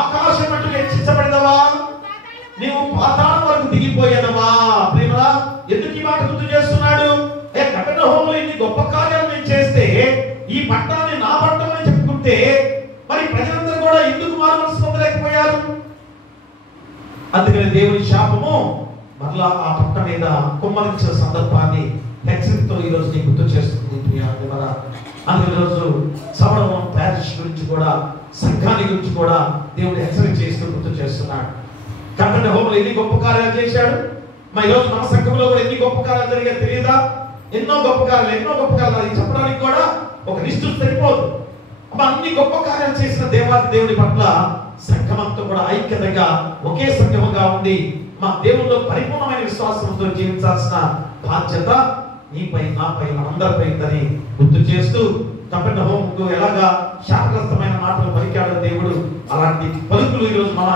ఆకాశం మట్టుకు హెచ్చించబడినవా, నీవు పాతాళం వరకు దిగిపోయేదవా. ప్రేమరా, ఎందుకు ఈ మాట గుర్తు చేస్తున్నాడు? కపెర్నహూములో ఇన్ని గొప్ప కార్యాలు నేను చేస్తే, ఈ పట్టణాన్ని నా పట్టణం అని చెప్పుకుంటే అందుకని దేవుని శాపము మరలా ఆ పట్ట మీద కుమ్మరించిన సందర్భాన్ని హెచ్చరికతో ఈరోజు నీకు గుర్తు చేస్తుంది. అందుకే ఈరోజు సవడం ప్యారిష్ గురించి కూడా, సంఘాన్ని గురించి కూడా దేవుడు హెచ్చరిక చేస్తూ గుర్తు చేస్తున్నాడు. కాబట్టి హోమలో ఎన్ని గొప్ప కార్యాలు చేశాడు. మా ఈరోజు మన సంఘంలో కూడా ఎన్ని గొప్ప కార్యాలు జరిగా తెలియదా? ఎన్నో గొప్ప కార్యాలు అది చెప్పడానికి కూడా ఒక లిస్టు సరిపోదు. అన్ని గొప్ప కార్యాలు చేసిన దేవుని పట్ల సంఘమంతా కూడా ఐక్యతగా ఒకే సంఘముగా ఉంది మా దేవుల్లో పరిపూర్ణమైన విశ్వాసంతో జీవించాల్సిన బాధ్యత నీపై, నాపై, మనందరిపై ఉందని గుర్తు చేస్తూ, కపెర్నహూముకు ఎలాగా శాపగ్రస్తమైన మాటలు పలికాడు దేవుడు, అలాంటి పలుకులు ఈరోజు మన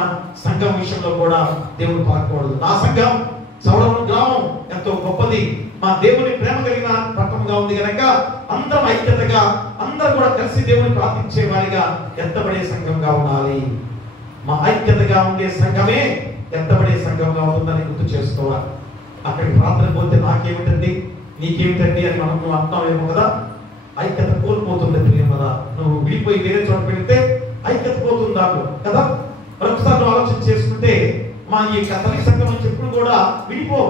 సంఘం విషయంలో కూడా దేవుడు పలకూడదు. నా సంఘం సౌరవ గ్రామం ఎంతో గొప్పది, మా దేవుని ప్రేమ కలిగిన పట్టణంగా ఉంది కనుక అందరం ఐక్యతగా, అందరూ కూడా కలిసి దేవుని ప్రార్థించే వారిగా ఎత్తబడే సంఘంగా ఉండాలి. మా ఐక్యతగా ఉండే సంఘమే ఎత్తబడే సంఘంగా ఉంటుందని గుర్తు చేసుకోవాలి. అక్కడికి ప్రార్థన పోతే నాకేమిటండి, నీకేమిటండి అని మనం అంటామేమో కదా. ఐక్యత కోల్పోతుంది ప్రియం కదా. నువ్వు విడిపోయి వేరే చోట పెడితే ఐక్యత పోతుంది దాంట్లో కదా. మరొకసారి నువ్వు ఆలోచన చేసుకుంటే మా ఈ కథలిక సంఘం నుంచి ఎప్పుడు కూడా విడిపో,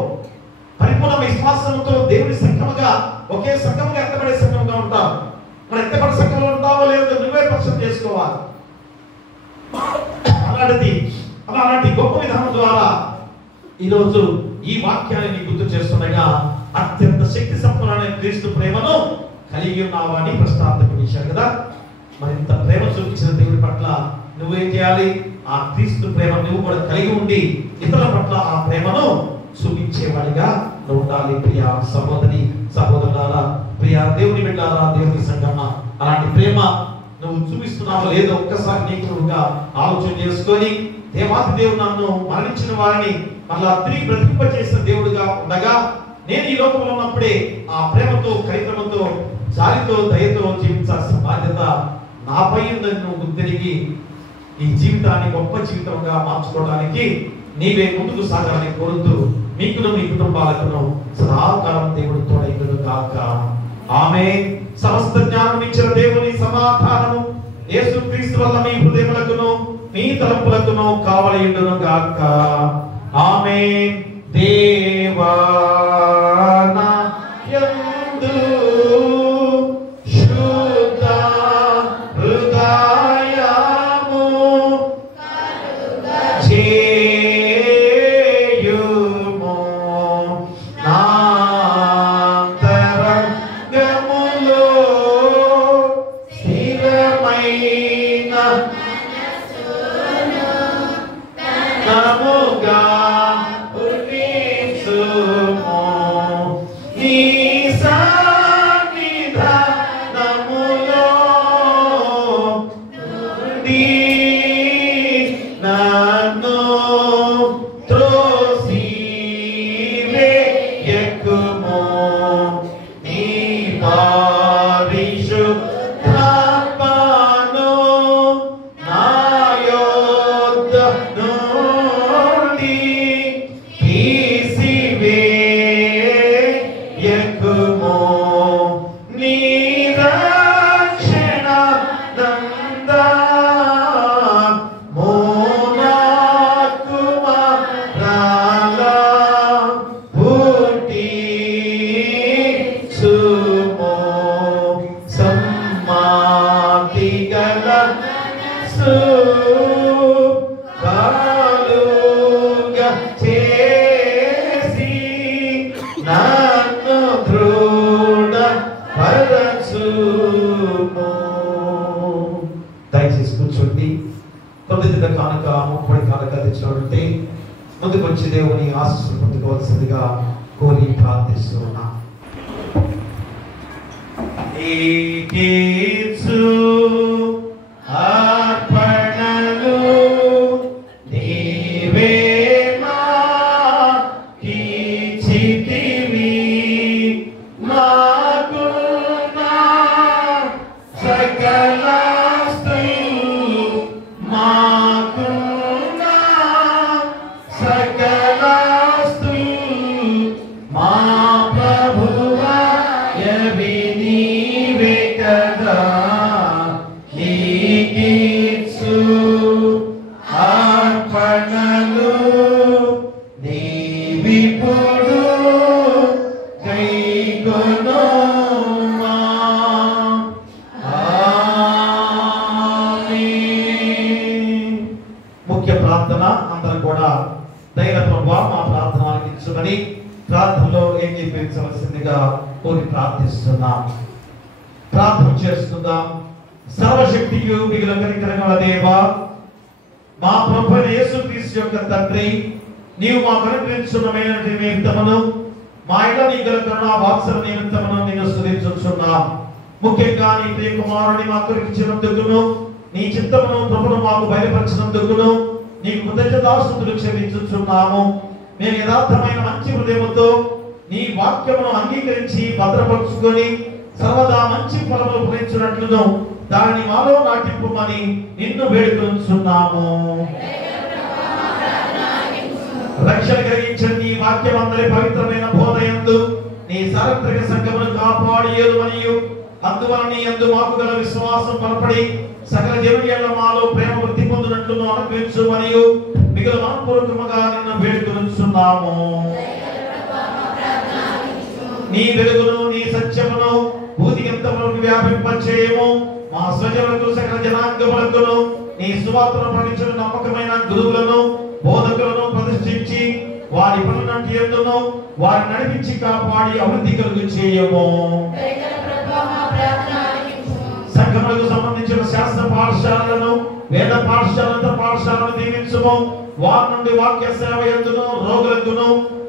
పరిపూర్ణ విశ్వాసంతో దేవుని సంఘముగా, ఒకే సంఘముగా ఎత్తబడే సంఘంగా ఉంటావు. మరి ఎత్తబడే సంఘంలో ఉంటావో లేదో నువ్వే పరిశీలన చేసుకోవాలి. అలాంటి గొప్ప విధానం ద్వారా ఈరోజు ఈ వాక్యాన్ని నీకు గుర్తు చేస్తుండగా అత్యంత శక్తి సంపన్నమైన క్రీస్తు ప్రేమను కలిగి ఉన్నావా అని ప్రశ్నార్థకం చేశారు కదా. మరి ఇంత ప్రేమ చూపించిన దేవుడి పట్ల నువ్వేం చేయాలి? ఆ క్రీస్తు ప్రేమ నువ్వు కూడా కలిగి ఉండి ఇతరుల పట్ల ఆ ప్రేమను చూపించేవాడిగా నువ్వు ఉండాలి. ప్రియా సహోదరి సహోదరులారా, ప్రియా దేవుని బిడ్డారా, దేవుని సంఘం, అలాంటి ప్రేమ నువ్వు చూపిస్తున్నావో లేదో ఒక్కసారి నీకు నువ్వుగా ఆలోచన చేసుకొని, దేవాతి దేవుడు నన్ను మరణించిన వారిని మళ్ళా తిరిగి బ్రతింపచేసిన దేవుడుగా ఉండగా నేను ఈ లోకంలో ఉన్నప్పుడే ఆ ప్రేమతో, కరిక్రమంతో, జాలితో, దయతో జీవించాల్సిన బాధ్యత నాపై ఉందని నువ్వు గుర్తిరిగి ఈ జీవితాన్ని గొప్ప జీవితంగా మార్చుకోవడానికి నీవే ముందుకు సాగాలని కోరుతూ మీకును మీ కుటుంబాలకును సదాకాలం దేవుడు తోడైండును గాక. ఆమేన్. సమస్త జ్ఞానం ఇచ్చిన దేవుని సమాధానము యేసుక్రీస్తు వల్ల మీ హృదయములకును మీ తలంపులకును కావలియుండును గాక. ఆమేన్. దేవా నా యందు శుద్ధ హృదయము చేయుము, నాంతరంగములో స్థిరమైన నముగా దయచేసి కూర్చోండి. తొమ్మిది కానుక ముప్పై కానుక తెచ్చినట్టే ముందుకు వచ్చి దేవుని ఆశీస్సులు పొందుకోవాల్సిందిగా కోరి ప్రార్థిస్తున్నా. అర్పణలు నీవే మాకిచ్చితివి, మాకున్న సకల మాకున్న సకల మా ప్రభువా యవి నీవే కదా. నీకిచ్చు అర్పణలు ముఖ్య ప్రార్థన అందరం కూడా దైవ ప్రభువా మా ప్రార్థన ఆలకించమని ప్రార్థనలో ఏకీభవించవలసిందిగా కోరి ప్రార్థిస్తున్నాం. ప్రార్థన చేసుకుందాం. సర్వశక్తియు మిగిలిన కనికరగల దేవా, మా ప్రభు యేసుక్రీస్తు యొక్క తండ్రి, నీవు మాకు అనుగ్రహించున్నమైనటువంటి నిమిత్తమును మా ఇళ్ళ నీ గల కరుణ వాత్సల్య నిమిత్తమును నిన్ను స్తుతించుచున్నాం. ముఖ్యంగా నీ ప్రియ కుమారుని మాకు ఇచ్చినందుకును, నీ చిత్తమును ప్రభును మాకు బయలుపరిచినందుకును నీకు కృతజ్ఞతాస్తుతులు చెల్లించుచున్నాము. మేము యథార్థమైన మంచి హృదయముతో నీ వాక్యమును అంగీకరించి భద్రపరుచుకొని సర్వదా మంచి ఫలములు ఫలించునట్లును దానిని మాలో నాటింపుమని నిన్ను వేడుకొంచున్నాము. రక్షణ కలిగించండి. వాక్యం అందరి పవిత్రమైన బోధయందు నీ సార్వత్రిక సంఘమును కాపాడియలు మరియు అందువలన నీ యందు మాకు గల విశ్వాసం బలపడి సకల జనుల మాలో ప్రేమ వృద్ధి పొందినట్లు అనుగ్రహించు మరియు మిగులు మనపూర్వకముగా నిన్ను వేడుకొంచున్నాము. నీ వెలుగును నీ సత్యమును భూదిగంతములకు వ్యాపింపచేయము. మా స్వజనులకు సకల జనాంగములకును నీ సువార్తను ప్రకటించిన నమ్మకమైన గురువులను బోధకులను ప్రతిష్ఠించి వారి పనులంటి యందును వారిని నడిపించి కాపాడి అభివృద్ధి కలుగు చేయము. సంఘములకు సంబంధించిన శాస్త్ర పాఠశాలను వేద పాఠశాలతో పాఠశాలను దీవించుము. వారి నుండి వాక్య సేవ యందును రోగులకును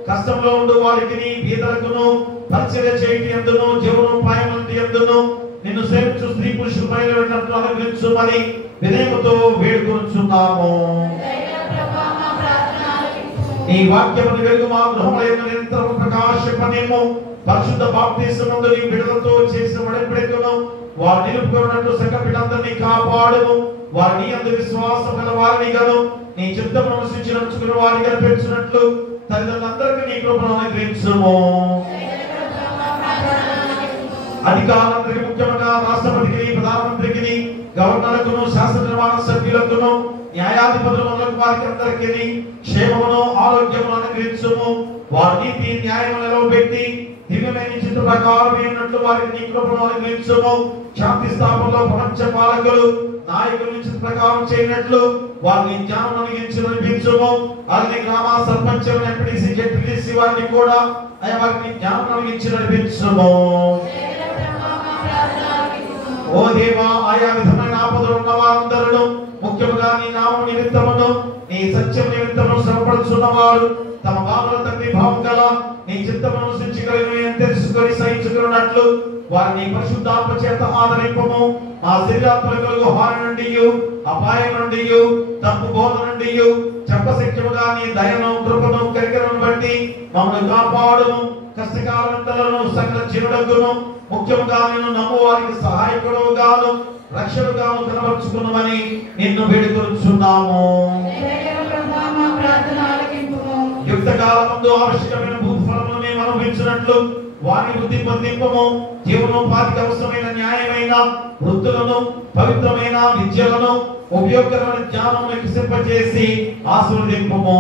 కష్టంలో ఉండు వారికి బీదలకును పరిచర్య చేయటి యందును జీవనోపాయమంటి యందును నిన్ను సేవించు స్త్రీ పురుషులు బయలువెళ్ళినట్లు అనుగ్రహించుమని వినయముతో వేడుకొంచున్నాము. నీ వాక్యమును వెలుగు మా గృహములందు నిరంతరము ప్రకాశింపనిమ్ము. పరిశుద్ధ బాప్తిస్మమునందు నీ బిడ్డలతో చేసిన ఉడன்பడికను వారు నిలుపుకున్నట్లు సకల బిడ్డలందరినీ కాపాడుము. వారి నీ యందు విశ్వాసం గల వారిని గను నీ చిత్తమును అనుసరించి నడుచుకున్న వారిని గనిపించినట్లు తల్లిదండ్రులందరికీ నీ కృపను అనుగ్రహించుము. అధికారులందరికీ ముఖ్యంగా రాష్ట్రపతికి ప్రధానమంత్రికి గవర్నర్లకును శాసన నిర్మాణ సభ్యులకును న్యాయాధిపతుల మొదలగు వారికి అందరికీ క్షేమమును ఆరోగ్యమును అనుగ్రహించుము. వారి నీతి న్యాయము నిలవబెట్టి దివ్యమైన చిత్త ప్రకారం ఉన్నట్లు వారికి నీ కృపను అనుగ్రహించుము. శాంతి స్థాపనలో ప్రపంచ పాలకులు నాయకుల నుంచి ప్రకారం చేయనట్లు వారిని జ్ఞానం అనుగ్రహించి నడిపించుము. అలాగే గ్రామ సర్పంచులను ఎంపీటీసీ జెడ్పీటీసీ వారిని కూడా ఆయా వారిని జ్ఞానం అనుగ్రహించి నడిపించుము. ఓ దేవా, ఆయా విధమైన ఆపదలు ఉన్న వారందరూ ముఖ్యముగా నీ నామం నిమిత్తమును నీ సత్యం నిమిత్తమును శ్రమపడుచున్న వారు తమ బాధల తండ్రి భావం గల నీ చిత్తమును సృష్టించగలిగిన తెలుసుకొని సహించుకున్నట్లు వారిని పరిశుద్ధాత్మ చేత ఆదరింపము. మా శరీరాత్మలకు హాని నుండి అపాయం నుండి తప్పు బోధ నుండి చెప్పశక్యముగా నీ దయను కృపను కరికరను బట్టి మమ్మల్ని కాపాడుము. కష్టకాలంతలను సకల జీవుడగును ముఖ్యముగా నిన్ను నమ్ము వారికి సహాయకుడుగాను రక్షకుడుగాను కనబరుచుకున్నామని నిన్ను వేడుకొంచున్నాము. యుక్త కాలమందు ఆవశ్యకమైన భూఫలములను మేము అనుభవించినట్లు వారిని వృద్ధి పొందింపము. జీవనోపాధికి అవసరమైన న్యాయమైన వృత్తులను పవిత్రమైన విద్యలను ఉపయోగకరమైన జ్ఞానం వికసింపజేసి ఆశీర్వదింపము.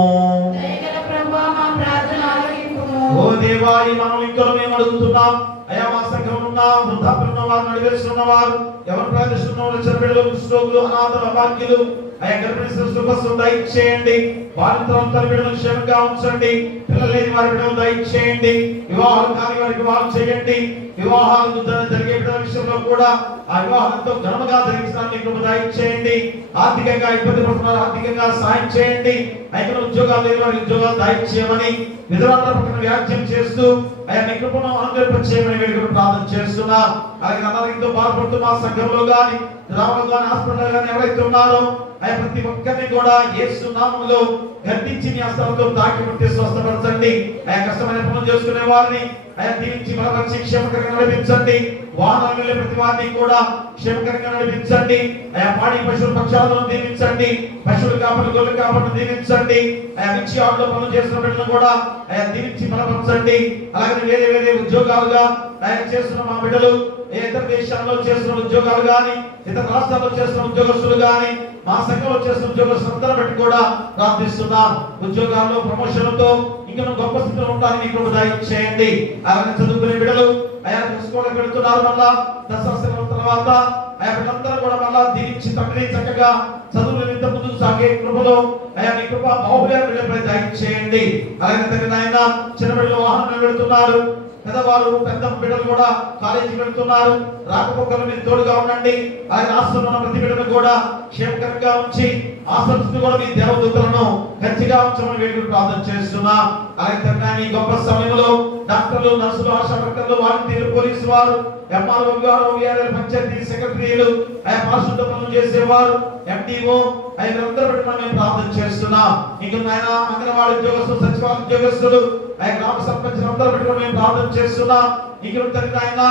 ఓ దేవా, ఈ మనం ఇంకా మేము అడుగుతున్నాం. అయా మా సంఘంలో ఉన్న వృద్ధాప్యులున్న వారు నడివేస్తున్న వారు ఎవరు ప్రదర్శిస్తున్న చెరబిడలు కుష్ఠరోగులు అనాథలు అభాగ్యులు అయా గర్భిణీ శిశువులకు దయచేయండి. బాలింతరం తల్లి బిడ్డలను క్షేమంగా ఉంచండి. పిల్లలు లేని వారి బిడ్డలను దయచేయండి. వివాహాలు కాని వారికి వివాహం చేయండి. వివాహాలు జరిగే బిడ్డల విషయంలో కూడా ఆ వివాహంతో ఘనముగా జరిగించడానికి కృప దయచేయండి. ఆర్థికంగా ఇబ్బంది పడుతున్నారు, ఆర్థికంగా సాయం చేయండి. అయితే ఉద్యోగాలు లేని వారికి ఉద్యోగాలు దయచేయమని విధులందరూ పక్కన వ్యాఖ్యం చేస్తూ అయా నీ కృపను అనుగ్రహింపచేయమని వేడుకను ప్రార్థన చేస్తున్నా. అలాగే అనారోగ్యంతో బాధపడుతూ మా సంఘంలో గాని గ్రామంలో గాని హాస్పిటల్ గాని ఎవరైతే ఉన్నారో అయా ప్రతి ఒక్కరిని కూడా యేసు నామములో గద్దించి నీ హస్తాలతో తాకి ముట్టి స్వస్థపరచండి. అయా కష్టమైన పనులు చేసుకునే వారిని అయా దీవించి బలపరిచి క్షేమకరంగా నడిపించండి. వాహనాలు వెళ్ళే ప్రతి వారిని కూడా క్షేమకరంగా నడిపించండి. అయా పాడి పశువుల పక్షాలను దీవించండి. పశువులు కాపలు గొర్రెలు కాపలు దీవించండి. అయా మిర్చి ఆటలో పనులు చేస్తున్న బిడ్డలను కూడా అయా దీవించి బలపరచండి. అలాగే వేరే వేరే ఉద్యోగాలుగా అయా చేస్తున్న మా బిడ్డలు ఇతర దేశాల్లో చేస్తున్న ఉద్యోగాలు గాని ఇతర రాష్ట్రాల్లో చేస్తున్న ఉద్యోగస్తులు గాని మా సంఘంలో చేస్తున్న ఉద్యోగస్తులందరూ బట్టి కూడా ప్రార్థిస్తున్నాం. ఉద్యోగాల్లో ప్రమోషన్లతో ఇంకా గొప్ప స్థితిలో ఉండడానికి కృప దయచేయండి. అలాగే చదువుకునే బిడ్డలు అయా స్కూల్కి వెళ్తున్నారు, మళ్ళా దసరా సెలవుల తర్వాత అయా బిడ్డలందరూ కూడా మళ్ళా దీవించి తండ్రి చక్కగా చదువుల నిమిత్తం ముందుకు సాగే కృపలో అయా మీ కృప బాహుళ్యాన్ని బిడ్డలపై దయచేయండి. అలాగే తండ్రి నాయన చిన్న బిడ్డలు వాహనం వెళుతున్నారు, పెద్దవారు పెద్ద బిడ్డలు కూడా కాలేజీకి వెళ్తున్నారు, రాకపోకలు మీరు తోడుగా ఉండండి. ఆయన ఆశ్రమం ఉన్న ప్రతి బిడ్డను కూడా క్షేమకరంగా ఉంచి ఆశ్రమిస్తూ కూడా మీ దేవదూతలను గట్టిగా ఉంచమని వేడుకలు ప్రార్థన చేస్తున్నా. అలాగే తండ్రి గొప్ప సమయంలో డాక్టర్లు, నర్సులు, ఆశా వర్కర్లు, వాలంటీర్లు, పోలీసు వారు, ఎంఆర్ఓ గారు, పంచాయతీ సెక్రటరీలు, ఆయా పారిశుద్ధ పనులు చేసేవారు, ఎండిఓ అందరూ పెట్టి మేము ప్రార్థన చేస్తున్నాం. ఇంకా నాయన అంగన్వాడీ ఉద్యోగస్తులు, సచివాలయ ఉద్యోగస్తులు, ఆయా గ్రామ సర్పంచులు అందరూ పెట్టి మేము ప్రార్థన చేస్తున్నాం. ఇంకా తండ్రి ఆయన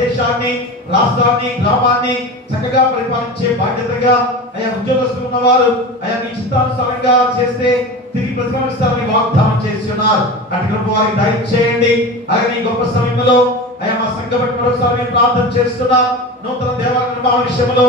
దేశాన్ని, రాష్ట్రాన్ని, గ్రామాన్ని చక్కగా పరిపాలించే బాధ్యతగా ఆయా ఉద్యోగస్తులు ఉన్నవారు ఆయా మీ చిత్తానుసారంగా చేస్తే తిరిగి ప్రతిఫలిస్తారని వాగ్దానం చేస్తున్నారు. అటు కృప వారికి దయచేయండి. అలాగే ఈ గొప్ప సమయంలో ఆయా మా సంఘ బట్టి మరొకసారి మేము ప్రార్థన చేస్తున్నాం. నూతన దేవాలయ నిర్మాణ విషయంలో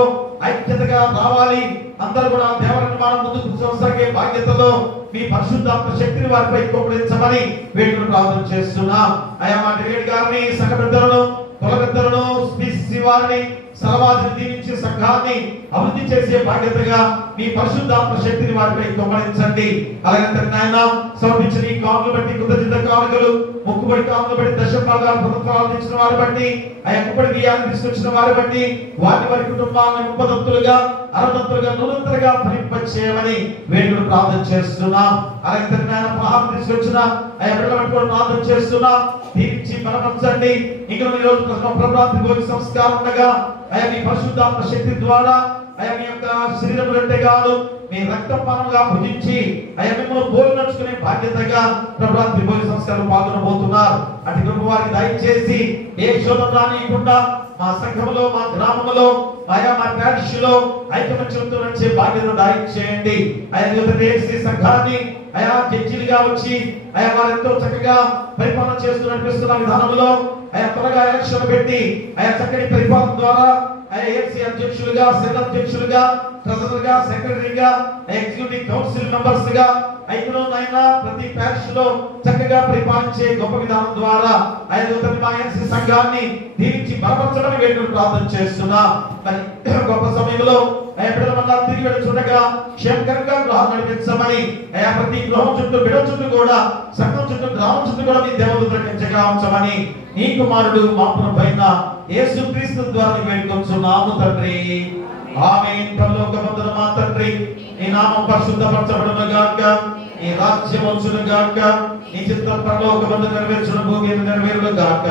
ఐక్యతగా రావాలి. అందరూ కూడా దేవాలయ నిర్మాణం ముందుకు కొనసాగే బాధ్యతలో మీ పరిశుద్ధాత్మ శక్తిని వారిపై కుమ్మరించమని వేడుకలు ప్రార్థన చేస్తున్నాం. ఆయా మా డిరేట్ గారిని, సంఘ పెద్దలను, కుల పెద్దలను, స్పీసీ వారిని, సలవాదిని దీవించి సంఘాన్ని అభివృద్ధి చేసే బాధ్యతగా మీ పరిశుద్ధాత్మ శక్తిని వారిపై కుమ్మరించండి. అలాగే నాయన సమర్పించిన ఈ కానుకలు బట్టి, కృతజ్ఞత కానుకలు, మొక్కుబడి కానుకలు బట్టి, దశభాగాలు ప్రభుత్వాలు ఇచ్చిన వారి బట్టి, ఆ మొక్కుబడి బియ్యాన్ని తీసుకొచ్చిన వారి బట్టి వారి వారి కుటుంబాలను ముప్పదంతులుగా, అరదంతులుగా, నూరంతలుగా ఫలింపచేయమని వేడుకలు ప్రార్థన చేస్తున్నాం. అలాగే నాయన పహారం తీసుకొచ్చిన ఆయా బిడ్డల బట్టి కూడా ప్రార్థన చేస్తున్నాం. దీవించి బలపరచండి. ఇంకా ఈ రోజు ప్రభాతి భోజన సంస్కారం ఉండగా ఆయా మీ పరిశుద్ధాత్మ శక్తి ద్వారా ఆయా మీ యొక్క శరీరం అంటే కాదు మీ రక్తపానంగా భుజించి ఆయా మిమ్మల్ని పోలి నడుచుకునే బాధ్యతగా ప్రభాతి భోజన సంస్కారం పాల్గొనబోతున్నారు. అటు కృప వారికి దయచేసి ఏ శోధన రానియకుండా మా సంఘంలో, మా గ్రామంలో, ఆయా మా ప్యారిష్లో ఐకమత్యంతో నడిచే బాధ్యత దయచేయండి. ఆయా సంఘాన్ని ఆయా జడ్జిలుగా వచ్చి ఆయా వారు ఎంతో చక్కగా పరిపాలన చేస్తూ నడిపిస్తున్న విధానంలో ఆయా త్వరగా ఎలక్షన్ పెట్టి ఆయా చక్కటి పరిపాలన ద్వారా ఆయా ఏఎంసీ అధ్యక్షులుగా, సెల్ అధ్యక్షులుగా, ట్రెజరర్గా, సెక్రటరీగా, ఎగ్జిక్యూటివ్ కౌన్సిల్ మెంబర్స్ గా అయినా ప్రతి ప్యారిష్ లో చక్కగా పరిపాలించే గొప్ప విధానం ద్వారా ఆయన సంఘాన్ని దీవించి బలపరచడం వేడుకలు ప్రార్థన చేస్తున్నా. మరి గొప్ప సమయంలో తిరిగి వెళ్ళుచుండగా క్షేమకరంగా గృహం నడిపించమని ఆయా ప్రతి గృహం చుట్టూ, బిడ్డ చుట్టూ కూడా, సంఘం చుట్టూ, గ్రామం చుట్టూ కూడా మీ దేవదూతలను పెంచగా ఉంచమని నీ కుమారుడు మా ప్రభువైన యేసుక్రీస్తు ద్వారా వేడుకొంచున్నాము తండ్రి. ఆమేన్. పరలోకమందున మా తండ్రి, నీ నామం పరిశుద్ధపరచబడును గాక, నీ రాజ్యం వచ్చును గాక, నీ చిత్తం పరలోకమందు నెరవేర్చును, భూమి మీద నెరవేరును గాక.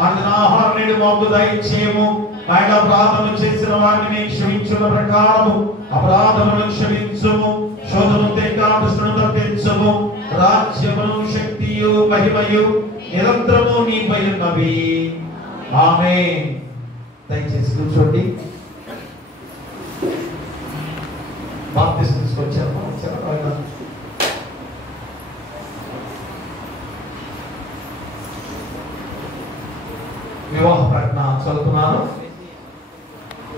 మన ఆహారం నేడు మాకు దయచేయము. ఆయన అపరాధములు చేసిన వారిని క్షమించున్న ప్రకారము అపరాధములను క్షమించుము. శోధనను తెగను తప్పించుము. రాజ్యమును, శక్తియు, మహిమయు నిరంతరము నీపై ఉన్నవి. ఆమేన్. దయచేసి కూర్చోండి. బాప్తిస్మం తీసుకొచ్చారు. వివాహ ప్రకటన చదువుతున్నాను.